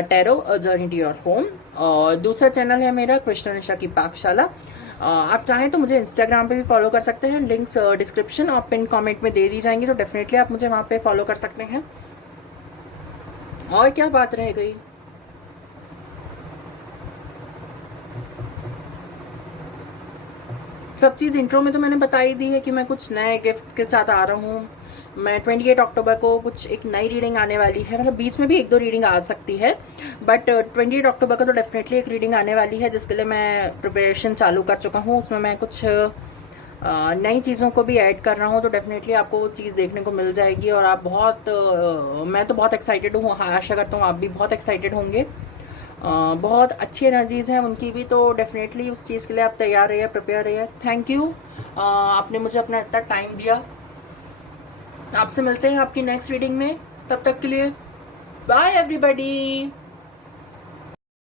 Tarot A Journey to Your Home। और दूसरा चैनल है मेरा कृष्ण निशा की पाकशाला। आप चाहें तो मुझे इंस्टाग्राम पे भी फॉलो कर सकते हैं, लिंक्स डिस्क्रिप्शन और पिन कमेंट में दे दी जाएंगी, तो डेफिनेटली आप मुझे वहाँ पे फॉलो कर सकते हैं। और क्या बात रह गई, सब चीज़ इंट्रो में तो मैंने बता ही दी है कि मैं कुछ नए गिफ्ट के साथ आ रहा हूँ। मैं 28 अक्टूबर को कुछ एक नई रीडिंग आने वाली है, मतलब बीच में भी 1-2 रीडिंग आ सकती है, बट 28 अक्टूबर को तो डेफिनेटली एक रीडिंग आने वाली है जिसके लिए मैं प्रिपरेशन चालू कर चुका हूँ। उसमें मैं कुछ नई चीज़ों को भी ऐड कर रहा हूँ, तो डेफिनेटली आपको वो चीज़ देखने को मिल जाएगी। और आप बहुत मैं तो बहुत एक्साइटेड हूँ, आशा करता हूँ आप भी बहुत एक्साइटेड होंगे। बहुत अच्छी एनर्जीज़ हैं उनकी भी, तो डेफिनेटली उस चीज़ के लिए आप तैयार रहिए, प्रिपेयर रहिए। थैंक यू, आपने मुझे अपना इतना टाइम दिया। आपसे मिलते हैं आपकी नेक्स्ट रीडिंग में, तब तक के लिए बाय एवरीबॉडी।